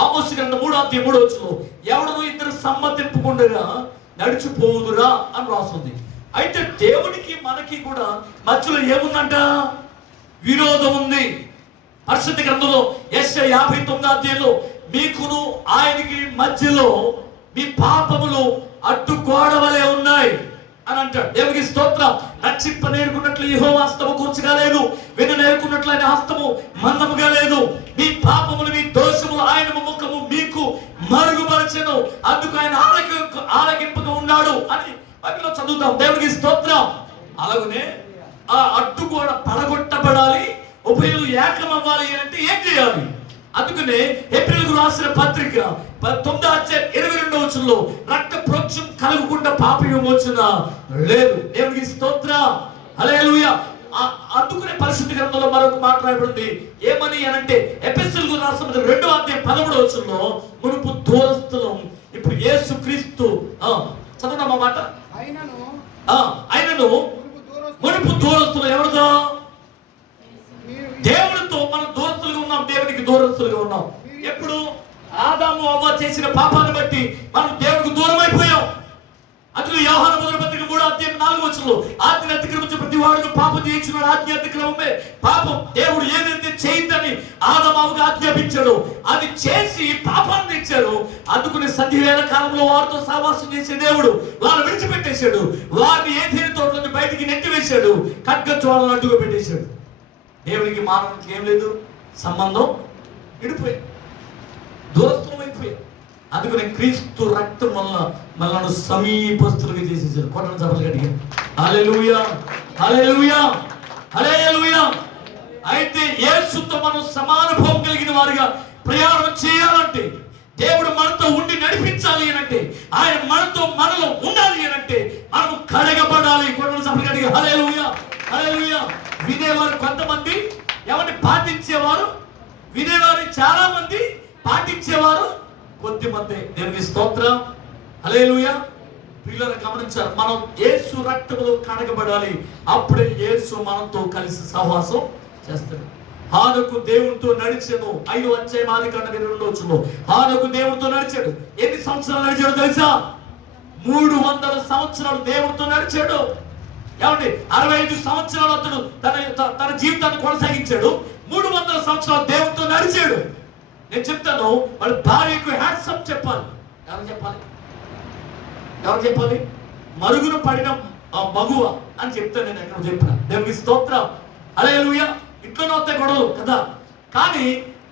ఆమోసు గ్రంథం 3:3 ఎవడనో ఇద్దరు సమ్మతింపుకుండగా నడిచిపోదురా అని రాస్తుంది. అయితే దేవునికి మనకి కూడా మధ్యలో ఏముందంట? విరోధం ఉంది. పరిశుద్ధ గ్రంథంలో యెషయా 59 మీకును ఆయనకి మధ్యలో మీ పాపములు అడ్డుగోడవలే ఉన్నాయి అని అంటాడు. దేవునికి స్తోత్రం. రక్షింప నేర్కున్నట్లు యెహోవా హస్తము కూర్చుగా లేదు, విన నేర్కున్నట్లు ఆయన హస్తము మందముగా లేదు. మీ పాపములు మీ దోషములు ఆయన ముఖము మీకు మరుగుపరచెను, అందుకు ఆయన ఆలకింపగా ఉన్నాడు అని బైబిల్లో చదువుతాం. దేవునికి స్తోత్రం. అలాగనే ఆ అడ్డుగోడ పడగొట్టబడాలి, ఉభయులు ఏకమవ్వాలి అంటే ఏం చేయాలి? అందుకనే హెబ్రీయులకు రాసిన పత్రిక 9:22 రక్త ప్రోక్షం కలుగకుండా పాప విమోచన లేదు. దేవునికి స్తోత్రం. హల్లెలూయా. అందుకనే పరిశుద్ధ గ్రంథంలో మరొక మాట రాయబడింది. ఏమని అనంటే ఎఫెసీయులకు రాసిన 2:13 మునుపు దూరస్తులం, ఇప్పుడు యేసు క్రీస్తు. చదవమా మాట. ఆయనను మునుపు దూరస్తులు. ఎవరితో? దేవుడితో మనం దూరస్తులుగా ఉన్నాం, దేవునికి దూరస్తులుగా ఉన్నాం. ఎప్పుడు? ఆదాము అవ్వ చేసిన పాపాన్ని బట్టి మనం దేవుడికి దూరం అయిపోయాం. అందులో యోహాను మొదటి పత్రిక 3:4 వచనంలో ఆజ్ఞ అతిక్రమించే ప్రతి వాడు పాపం చేయించున్నాడు. ఆజ్ఞ అతిక్రమమే పాపం. దేవుడు ఏదైతే చేయొద్దని ఆదాముకు ఆజ్ఞాపించాడు అది చేసి పాపాన్ని తెచ్చాడు. అందుకునే సంధివేళ కాలంలో వారితో సహవాసం చేసే దేవుడు వారిని విడిచిపెట్టేశాడు. వారిని ఏదైనా తోటలోని బయటికి నెట్టివేశాడు. ఖడ్గజ్వాలను అడ్డుగా పెట్టేశాడు. దేవునికి మానవునికి ఏం లేదు, సంబంధం విడిపోయింది, దూరత్వం అయిపోయింది. అందుకని క్రీస్తు రక్తం వల్ల మనల్ని సమీపస్తులుగా చేసేసాడు. కొట్టడం చెప్పలు గట్టిగా హల్లెలూయా, హల్లెలూయా, హల్లెలూయా. అయితే యేసుతో మనం సమానుభవం కలిగిన వారిగా ప్రయాణం చేయాలంటే, దేవుడు మనతో ఉండి నడిపించాలి అనంటే, ఆయన మనలో ఉండాలి అనంటే మనం కడగబడాలి. కొట్టడం చెప్పలు గట్టిగా హల్లెలూయా, హల్లెలూయా. వినేవారు కొంతమంది, ఎవరిని పాటించేవారు వినేవారు చాలా మంది, పాటించేవారు కొద్దిమంది. దేవునికి స్తోత్రం, హల్లెలూయా. పిల్లలు గమనించారు, మనం యేసు రక్తములో కడగబడాలి. అప్పుడే యేసు మనతో కలిసి సహవాసం చేస్తాడు. హానోకు దేవునితో నడిచాడు. 5వ అధ్యాయం ఆదికాండం 22వ వచనంలో హానోకు దేవునితో నడిచాడు. ఎన్ని సంవత్సరాలు నడిచాడు తెలుసా? 300 సంవత్సరాలు దేవునితో నడిచాడు. ఏమండి, 65 సంవత్సరాలు అతడు తన జీవితాన్ని కొనసాగించాడు. 300 సంవత్సరాలు దేవునితో నడిచాడు. నేను చెప్తాను, వాళ్ళ భార్యకు హ్యాండ్సప్ చెప్పాలి. ఎవరు చెప్పాలి? ఎవరు చెప్పాలి? మరుగున పడిన మగువ అని చెప్తాను. నేను ఎక్కడ చెప్పిన దేవునికి స్తోత్రం, హల్లెలూయా. ఇంట్లోనే వస్తాయి గొడవలు కదా, కానీ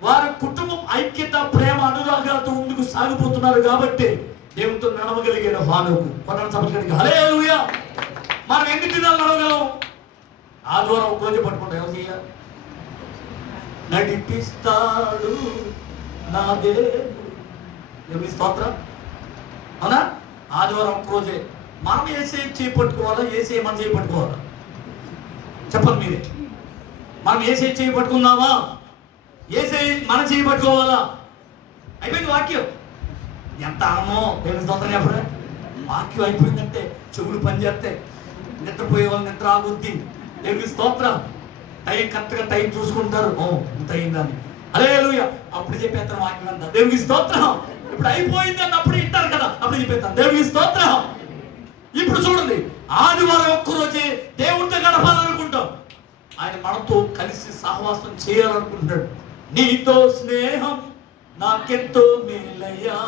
వారి కుటుంబం ఐక్యత, ప్రేమ, అనురాగాలతో ముందుకు సాగిపోతున్నారు కాబట్టి దేవునితో నడవగలిగాడు హానోకు. కొట్టడం చెప్పగలిగాడు. హల్లెలూయా. మనం ఎన్ని దినాలు నడవగలం? ఆదివారం ఒక రోజు పట్టుకుంటాం. ఎవరు చేయాలి? నడిపిస్తాడు నా దేవుడు. స్తోత్రం, అవునా? ఆదివారం ఒక్క రోజే. మనం ఏసే చేయి పట్టుకోవాలా, ఏసే మనం చేయి పట్టుకోవాలా? చెప్పండి మీరే. మనం ఏసే చేయి పట్టుకుందామా, ఏసే మన చేయి పట్టుకోవాలా? అయిపోయింది వాక్యం. ఎంత ఆనమో దేవుని స్తోత్రం చెప్పడే. వాక్యం అయిపోయిందంటే చెవులు పనిచేస్తాయి, నిద్రపోయే వాళ్ళు నిద్ర ఆగుద్ది. దేవుని స్తోత్రం. టైం కరెక్ట్గా టైం చూసుకుంటారు, ఇంత అయిందని హల్లెలూయా. అప్పుడు చెప్పేస్తాను వాక్యం అంతా. దేవునికి స్తోత్రం. ఇప్పుడు అయిపోయింది అని అప్పుడు వింటారు కదా, అప్పుడు చెప్పేస్తాను. దేవునికి స్తోత్రం. ఇప్పుడు చూడండి, ఆదివారం ఒక్కరోజే దేవుడితో గడపాలనుకుంటాం. ఆయన మనతో కలిసి సహవాసం చేయాలనుకుంటున్నాడు. నీతో స్నేహం నాకెంతో మేలయ్యా,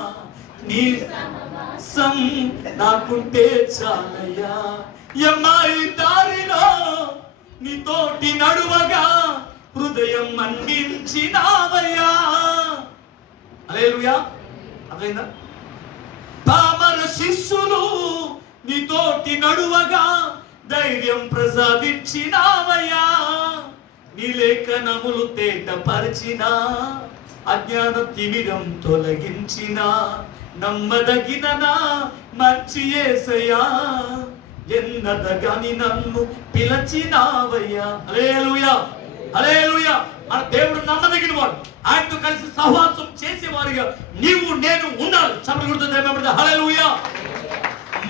నీ సహవాసం నాకుంటే చాలయ్యా. ఎమ్మాయి దారిలో నీతోటి నడువగా హృదయం మన్నించినావయ్యా. హల్లెలూయా. అర్థమైందా? పామర శిష్యులు నీతోటి నడువగా ధైర్యం ప్రసాదించినావయ్యా. నీ లేఖనములు తేటపరిచిన, అజ్ఞాన తిమిరం తొలగించిన, నమ్మదగిన నా మంచి యేసయ్యా, ఎన్నదగాని నన్ను పిలచినావయ్యా. హల్లెలూయా, హల్లెలూయా. మన దేవుడు నమ్మదగిన వాడు. ఆయనతో కలిసి సహవాసం చేసేవారుగా నీవు నేను ఉండాలి. చప్పట్లు కొడుతూ హల్లెలూయా.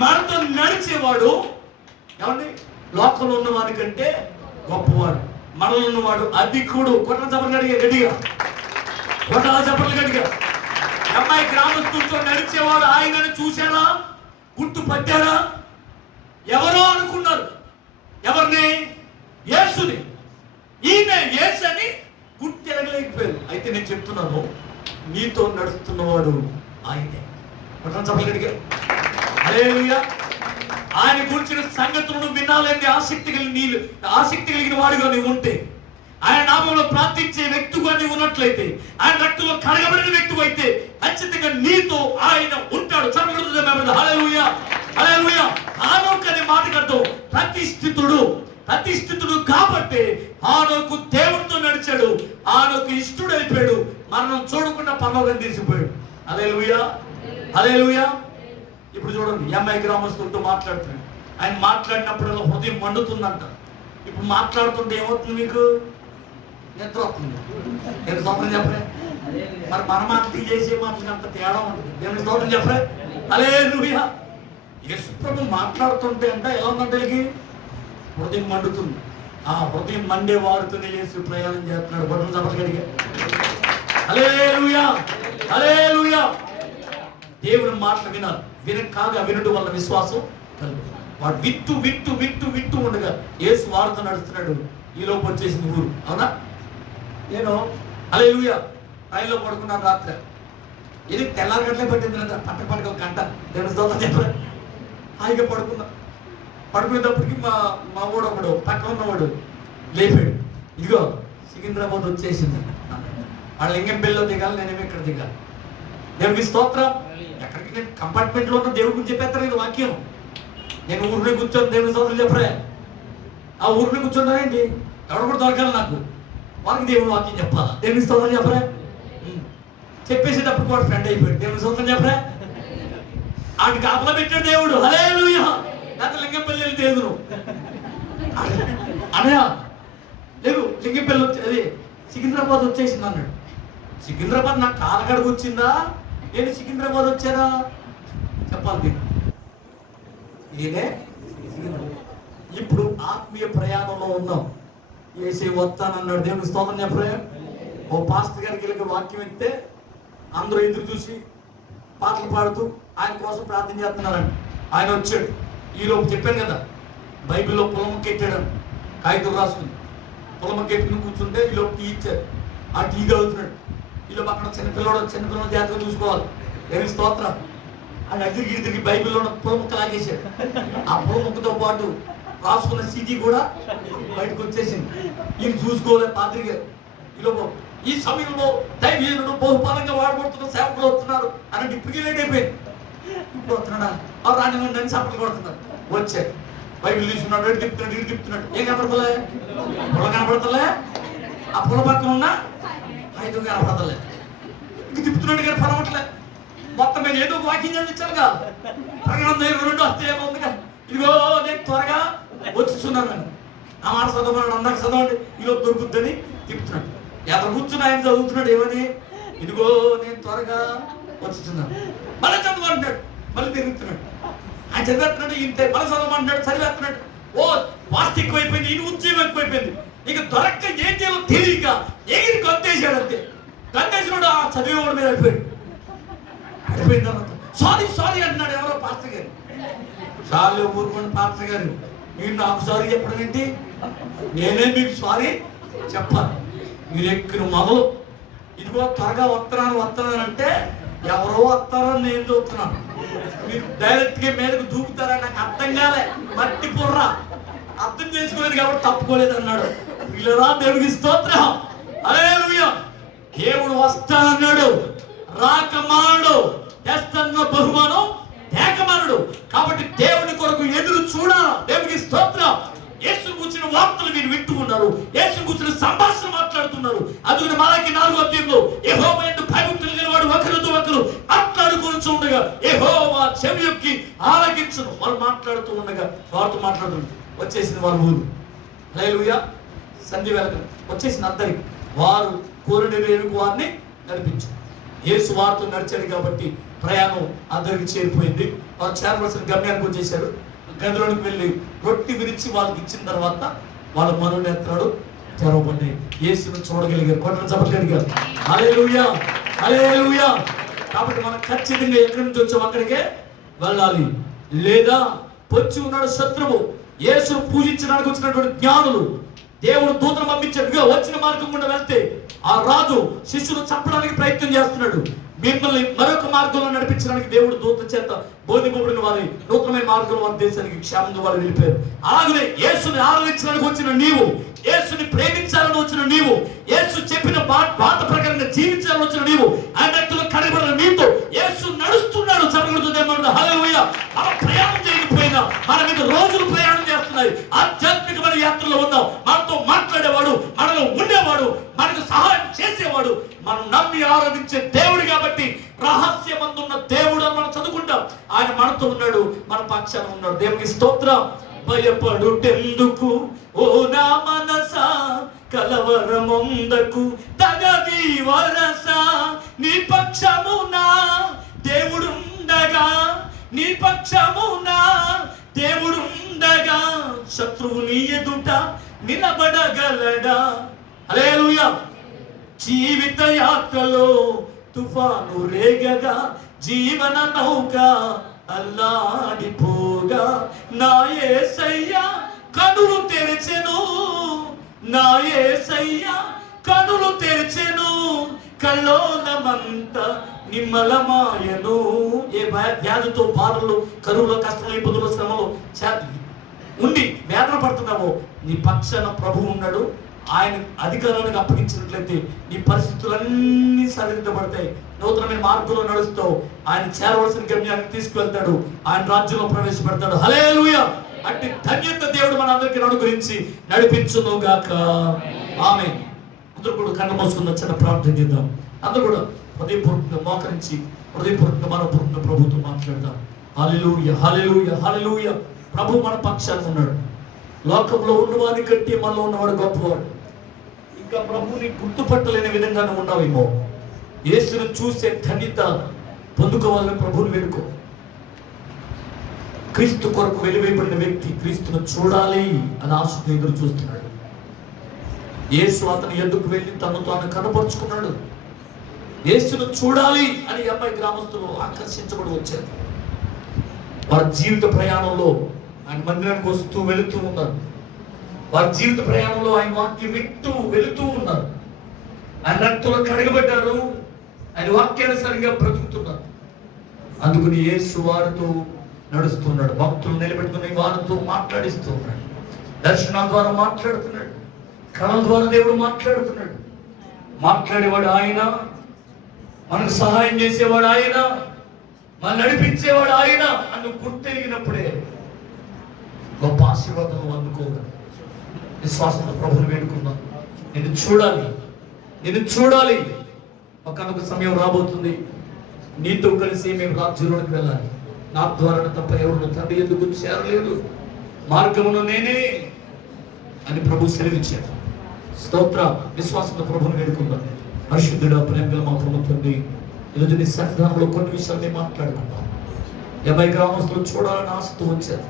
మనతో నడిచేవాడు ఏమండి, లోకంలో ఉన్నవాడి కంటే గొప్పవాడు. మనలో ఉన్నవాడు అధికుడు. కొట్ట చప్పట్లు గట్టిగా, కొట్టాల చప్పట్లు గట్టిగా. అమ్మాయి గ్రామస్తులతో నడిచేవాడు ఆయనను చూశారా, గుర్తుపట్టారా? ఎవరో అనుకున్నారు. ఎవరిని? యేసుని. ఈయన యేసు అని గుర్తెరగలేకపోయారు. అయితే నేను చెప్తున్నాను, నీతో నడుస్తున్నవాడు ఆయనే. చెప్పగలిగా హల్లెలూయా. ఆయన గురించిన సంగతులను వినాలని ఆసక్తి కలిగిన వాడిగా నీవు ఉంటే, ఆయన నామంలో ప్రార్థించే వ్యక్తిగా నీవు ఉన్నట్లయితే, ఆయన రక్తంలో కడగబడిన వ్యక్తి అయితే ఖచ్చితంగా నీతో ఆయన ఉంటాడు. హల్లెలూయా, హల్లెలూయా. హానోకు అనే మాటకు అర్థం ప్రతిష్ఠితుడు. ప్రతిష్ఠితుడు కాబట్టి హానోకు దేవుడితో నడిచాడు. హానోకు ఇష్టడు అయిపోయాడు. మరణం చూడకుండా పరలోకం తీసిపోయాడు. హల్లెలూయా, హల్లెలూయా. ఇప్పుడు చూడండి, ఎంఐ గ్రామస్తులతో మాట్లాడుతున్నాడు. ఆయన మాట్లాడినప్పుడు హృదయం మండుతుందంట. ఇప్పుడు మాట్లాడుతుంటే ఏమవుతుంది? మీకు నిద్ర వస్తుంది. నేను స్తోత్రం చెప్పలే. మరి మన మాటలు చేసే మాటలు అంత తేడా ఉంటుంది. నేను స్తోత్రం చెప్పలే. హల్లెలూయా. యేసు ప్రభు మాట్లాడుతుంటే అంట ఎలా ఉందంటే హృదయం మండుతుంది. ఆ హృదయం మండే వారితోనే యేసు ప్రయాణం చేస్తున్నాడు. బొట్టలు చెప్పగలిగా. హల్లెలూయా, హల్లెలూయా. దేవుని మాటలు వినాలి. వినడం వల్ల విశ్వాసం కలుగు. వాడు విట్టు విట్టు విట్టు విట్టు ఉండగా యేసు వారితో నడుస్తున్నాడు. ఈ లోపు వచ్చేసింది ఊరు. అవునా? నేను హల్లెలూయా రైల్లో పడుకున్నాను రాత్రి. ఇది తెల్లారి గంటలే పట్టింది లేదా పట్టపడికి ఒక గంట. దేవుని స్తోత్రం చెప్పరా. హాయిగా పడుకునేటప్పటికి మా వాడు ఒకడు పక్కన ఉన్నవాడు లేపాడు. ఇదిగో సికింద్రాబాద్ వచ్చేసింది. వాళ్ళ లింగంపల్లిలో దిగాలి, నేనేమో ఇక్కడ దిగాలి. దేవునికి స్తోత్రం. ఎక్కడికి నేను కంపార్ట్మెంట్లో ఉన్న దేవుడి గురించి చెప్పేస్తాను ఇది వాక్యం. నేను ఊరిని కూర్చొని దేవుని స్తోత్రం చెప్పరే. ఆ ఊరిని కూర్చున్నానండి, ఎవరు కూడా దొరకాలి నాకు. వాళ్ళకి దేవుని వాక్యం చెప్పాలా. దేవుని స్తోత్రం చెప్పరే. చెప్పేసేటప్పుడు కూడా ఫ్రెండ్ అయిపోయాడు. దేవుని స్తోత్రం చెప్పరే. ఆడికి కాపలా పెట్టాడు దేవుడు. హల్లెలూయా. నాకు లింగంపల్లి వెళ్తే ఎదురు అనయా లేదు, లింగంపల్లి వచ్చి అది సికింద్రాబాద్ వచ్చేసింది అన్నాడు. సికింద్రాబాద్ నాకు కాలకడకు వచ్చిందా, నేను సికింద్రాబాద్ వచ్చానా చెప్పాలి. నేనే ఇప్పుడు ఆత్మీయ ప్రయాణంలో ఉన్నాం. ఏసీ వస్తానన్నాడు. దేవునికి స్తోత్రం చెప్పరా. ఓ పాస్టర్ గారికి వెళ్ళి వాక్యం ఇస్తే అందరూ ఎదురు చూసి పాటలు పాడుతూ ఆయన కోసం ప్రార్థన చేస్తున్నారండి. ఆయన వచ్చాడు. ఈలోపు చెప్పాను కదా, బైబిల్లో పొలముక్క ఎట్టాడు, కాగితం రాసుకుని పొలముక్క ఎట్టుకుని కూర్చుంటే ఈలోపు టీ ఇచ్చారు. ఆ టీ తాగుతున్నాడు. ఈలోపు అక్కడ చిన్నపిల్లడు జాగ్రత్తగా చూసుకోవాలి. దేవుని స్తోత్రం. ఆయన అడిగి తిరిగి బైబిల్లో ఉన్న పొలముక్క లాగేశాడు. ఆ పొలముక్కతో పాటు రాసుకున్న సీటీ కూడా బయటకు వచ్చేసింది. ఈయన చూసుకోలే పాత్రి గారు. ఈలోపు ఈ సమయంలో దైవజనుడు బహుపాలంగా వాడబడుతున్న సేవకులు వస్తున్నారు అని ఇప్పటికీ లేట్ అయిపోయింది. ఇప్పుడు వస్తున్నాడా రాని అని సపట్లు కొడుతున్నారు. వచ్చాడు, బైబిల్ తీసుకున్నాడు, ఇటు తిప్పుతున్నాడు. ఏం కనపడతలే, పొల కనపడతలే, ఆ పొల పక్కన ఉన్న ఐదు కనపడతలే. ఇంక తిప్పుతున్నాడు కానీ పరమట్లే. మొత్తం మీద ఏదో వాకింగ్ చదివించారుగా. ప్రకటన 22 ఉందిగా, ఇదిగో నేను త్వరగా వచ్చుచున్నాను. ఆ మాట చదవమన్నాడు. అందరికి చదవండి, ఈలో దొరుకుద్దని తిప్పుతున్నాడు. ఎక్కడ కూర్చుని ఆయన చదువుతున్నాడు. ఏమని? ఇదిగో నేను త్వరగా వచ్చుచున్నాను. మళ్ళీ చదవమంటున్నాడు, మళ్ళీ తిరుగుతున్నాడు. ఆయన చదివేస్తున్నాడు. ఇంత మళ్ళీ చదవమంటున్నాడు, చదివేస్తున్నాడు. ఓ వాస్తి ఎక్కువైపోయింది, ఈయన ఉద్యమం ఎక్కువైపోయింది. ఇక దొరక్క ఏం చేయాలో తెలియక ఎగిరి గంతేసాడు. అంతే గంతేసినాడు. ఆ చదివేవాడు మీద అయిపోయిన తర్వాత సారీ అంటున్నాడు ఎవరో పాస్టర్ గారు. చాలు ఊరుకోండి పాస్టర్ గారు, మీరు నాకు సారీ చెప్పడం ఏంటి? నేనే మీకు సారీ చెప్పాలి. మీరు ఎక్కిన మొదలు ఇదిగో త్వరగా వస్తున్నాను అంటే ఎవరో వస్తారని నేను చూస్తున్నాను. మీరు డైరెక్ట్ గా మీదకు దూకుతారా నాకు అర్థం కాలే. మట్టి పుర్రా అర్థం చేసుకోలేదు కాబట్టి తప్పుకోలేదు అన్నాడు. వీళ్ళరా దేవుడికి స్తోత్రం. హల్లెలూయా. దేవుడు వస్తానన్నాడు, రాకమాడు. తెస్తన్న బహుమానం ఏకమానుడు. కాబట్టి దేవుని కొరకు ఎదురు చూడాలి. దేవునికి స్తోత్రం. యేసు కూర్చున్న వార్తలు మీరు వింటూ ఉన్నారు. యేసు కూర్చున్న సంభాషణ మాట్లాడుతున్నారు. అందుకని మలాకి 4వ యెహోవా యందు భయభక్తులు గలవాడు ఒకరితో ఒకరు మాట్లాడుకుంటూ ఉండగా యెహోవా చెవి యొక్కి ఆలకించును. వాళ్ళు మాట్లాడుతూ ఉండగా వారితో మాట్లాడుతుంది. వచ్చేసింది వాళ్ళ ఊరు. హల్లెలూయా. సంధ్య వేళ వచ్చేసింది అందరికి. వారు కోరిన వేరుకు వారిని నడిపించారు. యేసు వారితో నడిచాడు కాబట్టి ప్రయాణం అందరికి చేరిపోయింది. వారు చేరవలసిన గమ్యానికి వచ్చేసారు. గదిలోనికి వెళ్ళి రొట్టి విరిచి వాళ్ళకి ఇచ్చిన తర్వాత వాళ్ళ మనోనేత్రాలు తెరవబడ్డాయి. యేసును చూడగలిగారు. కొట్టని చెప్పగలిగారు. హల్లెలూయా, హల్లెలూయా. కాబట్టి మనం ఖచ్చితంగా ఎక్కడి నుంచి వచ్చాం అక్కడికే వెళ్ళాలి. లేదా పొచ్చి ఉన్నాడు శత్రువు. యేసును పూజించడానికి వచ్చినటువంటి జ్ఞానులు దేవుడు దూతను పంపించాడు. వచ్చిన మార్గం గుండా వెళ్తే ఆ రాజు శిష్యులు చంపడానికి ప్రయత్నం చేస్తున్నాడు. మిమ్మల్ని మరొక మార్గంలో నడిపించడానికి దేవుడు దూత చేత బోధింపబడిన వారి నూతనమైన మార్గంలో వారి దేశానికి క్షేమంగా వాళ్ళు వెళ్ళిపోయారు. అలాగనే యేసుని ఆరాధించడానికి వచ్చిన నీవు, యేసుని ప్రేమించాలని వచ్చిన నీవు, యేసు చెప్పిన బాట ప్రకారంగా జీవించాలని వచ్చిన నీవు, ఆ వ్యక్తులు కనబడిన నీతో యేసు నడుస్తున్నాడు. చెప్పగలుగుతుందేమన్నా? హల్లెలూయా. మనం ప్రయాణం చేయకపోయినా మన మీద రోజులు ప్రయాణం చేస్తున్నాయి. ఆధ్యాత్మికమైన యాత్రలో ఉన్నాం. మనతో మాట్లాడేవాడు, మనలో ఉండేవాడు, మనకు సహాయం చేసేవాడు, మనం నమ్మి ఆరాధించే దేవుడు. కాబట్టి రహస్యమందున్న దేవుడు అని మనం చదువుకుంటాం. ఆయన మనతో ఉన్నాడు, మన పక్షాన ఉన్నాడు. దేవునికి స్తోత్రం. భయపడుటెందుకు ఓ నా మనసా, కలవరముందకు తగది వరస. నీ పక్షమునా దేవుడుండగా, నీ పక్షమునా దేవుడుండగా, శత్రువు నీ ఎదుట నిలబడగలడా? హల్లెలూయా. జీవిత యాత్రలో తుఫాను రేగగా జీవన నౌక అల్లాడిపోగా నా యేసయ్య కనులు తెరిచెను, నా యేసయ్య కనులు తెరిచెను, కల్లోలమంతా నిమ్మలమాయను. ఏ వ్యాధితో, బాధలు, కరువులో, కష్టంలో, ఇబ్బందులు, శ్రమలో ఉండి వేదన పడుతున్నావో నీ పక్షాన ప్రభువు ఉన్నాడు. ఆయన అధికారానికి అప్పగించినట్లయితే నీ పరిస్థితులన్నీ సరిదిద్దబడతాయి. నూతనమైన మార్గంలో నడుస్తావు. ఆయన చేరవలసిన గమ్యానికి తీసుకువెళ్తాడు. ఆయన రాజ్యంలో ప్రవేశపెడతాడు. హల్లెలూయా. అట్టి ధన్యత దేవుడు మన అందరికీ అనుగ్రహించి నడిపించును గాక. ఆమేన్. అందరూ కూడా కన్ను మూసుకున్న చిన్న ప్రార్థన చేద్దాం. అందరూ కూడా హృదయపూర్వకంగా మోకరించి హృదయపూర్వకంగా మనపూర్వకంగా ప్రభుతో మాట్లాడదాం. హల్లెలూయా, హల్లెలూయా, హల్లెలూయా. ప్రభు మన పక్షాన ఉన్నాడు. లోకంలో ఉన్నవాని కంటే మనలో ఉన్నవాడు గొప్పవాడు. ఇంకా ప్రభుని గుర్తుపట్టలేని విధంగా నువ్వు ఉన్నావేమో. యేసును చూసే ధన్యత పొందుకోవాలని ప్రభువుని వేడుకో. క్రీస్తు కొరకు వెలివేయబడిన వ్యక్తి క్రీస్తును చూడాలి అని ఆశతో ఎదురు చూస్తున్నాడు. యేసు అతని ఎద్దుకు వెళ్ళి తను తాను కనపరుచుకున్నాడు. యేసును చూడాలి అని అమ్మాయి గ్రామస్తులు ఆకర్షించబడి వచ్చారు. వారి జీవిత ప్రయాణంలో ఆయన మందిరానికి వస్తూ వెళుతూ ఉన్నారు. వారి జీవిత ప్రయాణంలో ఆయన వాక్యం వింటూ వెళుతూ ఉన్నారు. ఆయన రక్తంలో కడగబడ్డారు. ఆయన వాక్యానుసారంగా బ్రతుకుతున్నారు. అందుకని యేసు వారితో నడుస్తున్నాడు. భక్తులు నిలబెట్టుకుని వారితో మాట్లాడిస్తూ ఉన్నాడు. దర్శనం ద్వారా మాట్లాడుతున్నాడు. కళల ద్వారా దేవుడు మాట్లాడుతున్నాడు. మాట్లాడేవాడు ఆయన, మనకు సహాయం చేసేవాడు ఆయన, మనం నడిపించేవాడు ఆయన అని గుర్తెరిగినప్పుడే గొప్ప ఆశీర్వాదం అందుకోగలరు. విశ్వాసంతో ప్రభువుని వేడుకుందాం. నేను చూడాలి, నేను చూడాలి. ఒకనొక సమయం రాబోతుంది, నీతో కలిసి మేము రాజ్యంలోకి వెళ్ళాలి. నా ద్వారా తప్ప ఎవరు తండ్రి ఎందుకు చేరలేదు, మార్గమును నేనే అని ప్రభు సెలవిచ్చాడు. స్తోత్ర. విశ్వాసంతో ప్రభువుని వేడుకుందాం. పరిశుద్ధుడా, ప్రేమగల మా ప్రభు తండ్రి, ఈరోజు నీ సన్నిధానంలో కొన్ని విషయాలు మేము మాట్లాడుకుందాం. 50 గ్రామస్తులు చూడాలని ఆశతో వచ్చారు.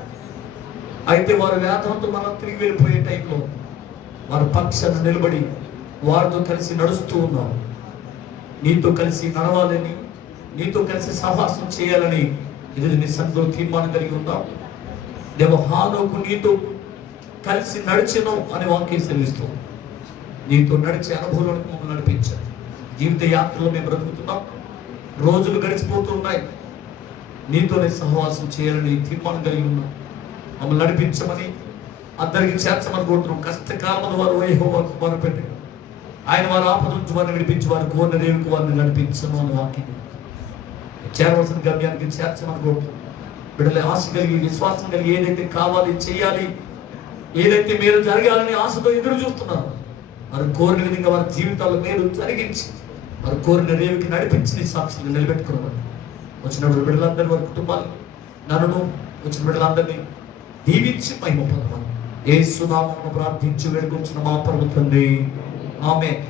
అయితే వారు వేదనతో మనం తిరిగి వెళ్ళిపోయే టైంలో వారి పక్షాన నిలబడి వారితో కలిసి నడుస్తూ ఉన్నాం. నీతో కలిసి నడవాలని, నీతో కలిసి సహవాసం చేయాలని ఈరోజు నీ సన్నిధిలో తీర్మానం కలిగి ఉన్నాం. దేవ, హానోకు నీతో కలిసి నడిచెను అని వాక్యం సెలవిస్తూ నీతో నడిచే అనుభవంలోకి మమ్మల్ని నడిపించారు. జీవిత యాత్రలో మేము బ్రతుకుతున్నాం. రోజులు గడిచిపోతూ ఉన్నాయి. నీతోనే సహవాసం చేయాలని తీర్మానం కలిగి ఉన్నాం. మమ్మల్ని నడిపించమని, అందరికి చేర్చమని కోరుతున్నాం. కష్టకాలంలో వారు యెహోవాకు మొరపెట్టారు. ఆయన వారు ఆపద నుంచి వారిని విడిపించి వారి కోరిన రేవుకు వారిని నడిపించను అని వాక్యం. చేరవలసిన గమ్యానికి చేర్చమని కోరుతున్నాం. బిడ్డల ఆశ కలిగి, విశ్వాసం కలిగి ఏదైతే కావాలి, చేయాలి, ఏదైతే మేలు జరగాలని ఆశతో ఎదురు చూస్తున్నారు, వారు కోరిన విధంగా వారి జీవితాల్లో మేలు జరిగించి వారు కోరిన రేవుకి నడిపించి నీ సాక్షిగా నిలబెట్టుకున్నాడు. వచ్చినప్పుడు బిడ్డలందరూ వారి కుటుంబాలు, నన్ను వచ్చిన బిడ్డలందరినీ దీవించి మహిమ పొందమని యేసు నామమున ప్రార్థించి వేడుకొంచున్న మా పరమ తండ్రి. ఆమేన్.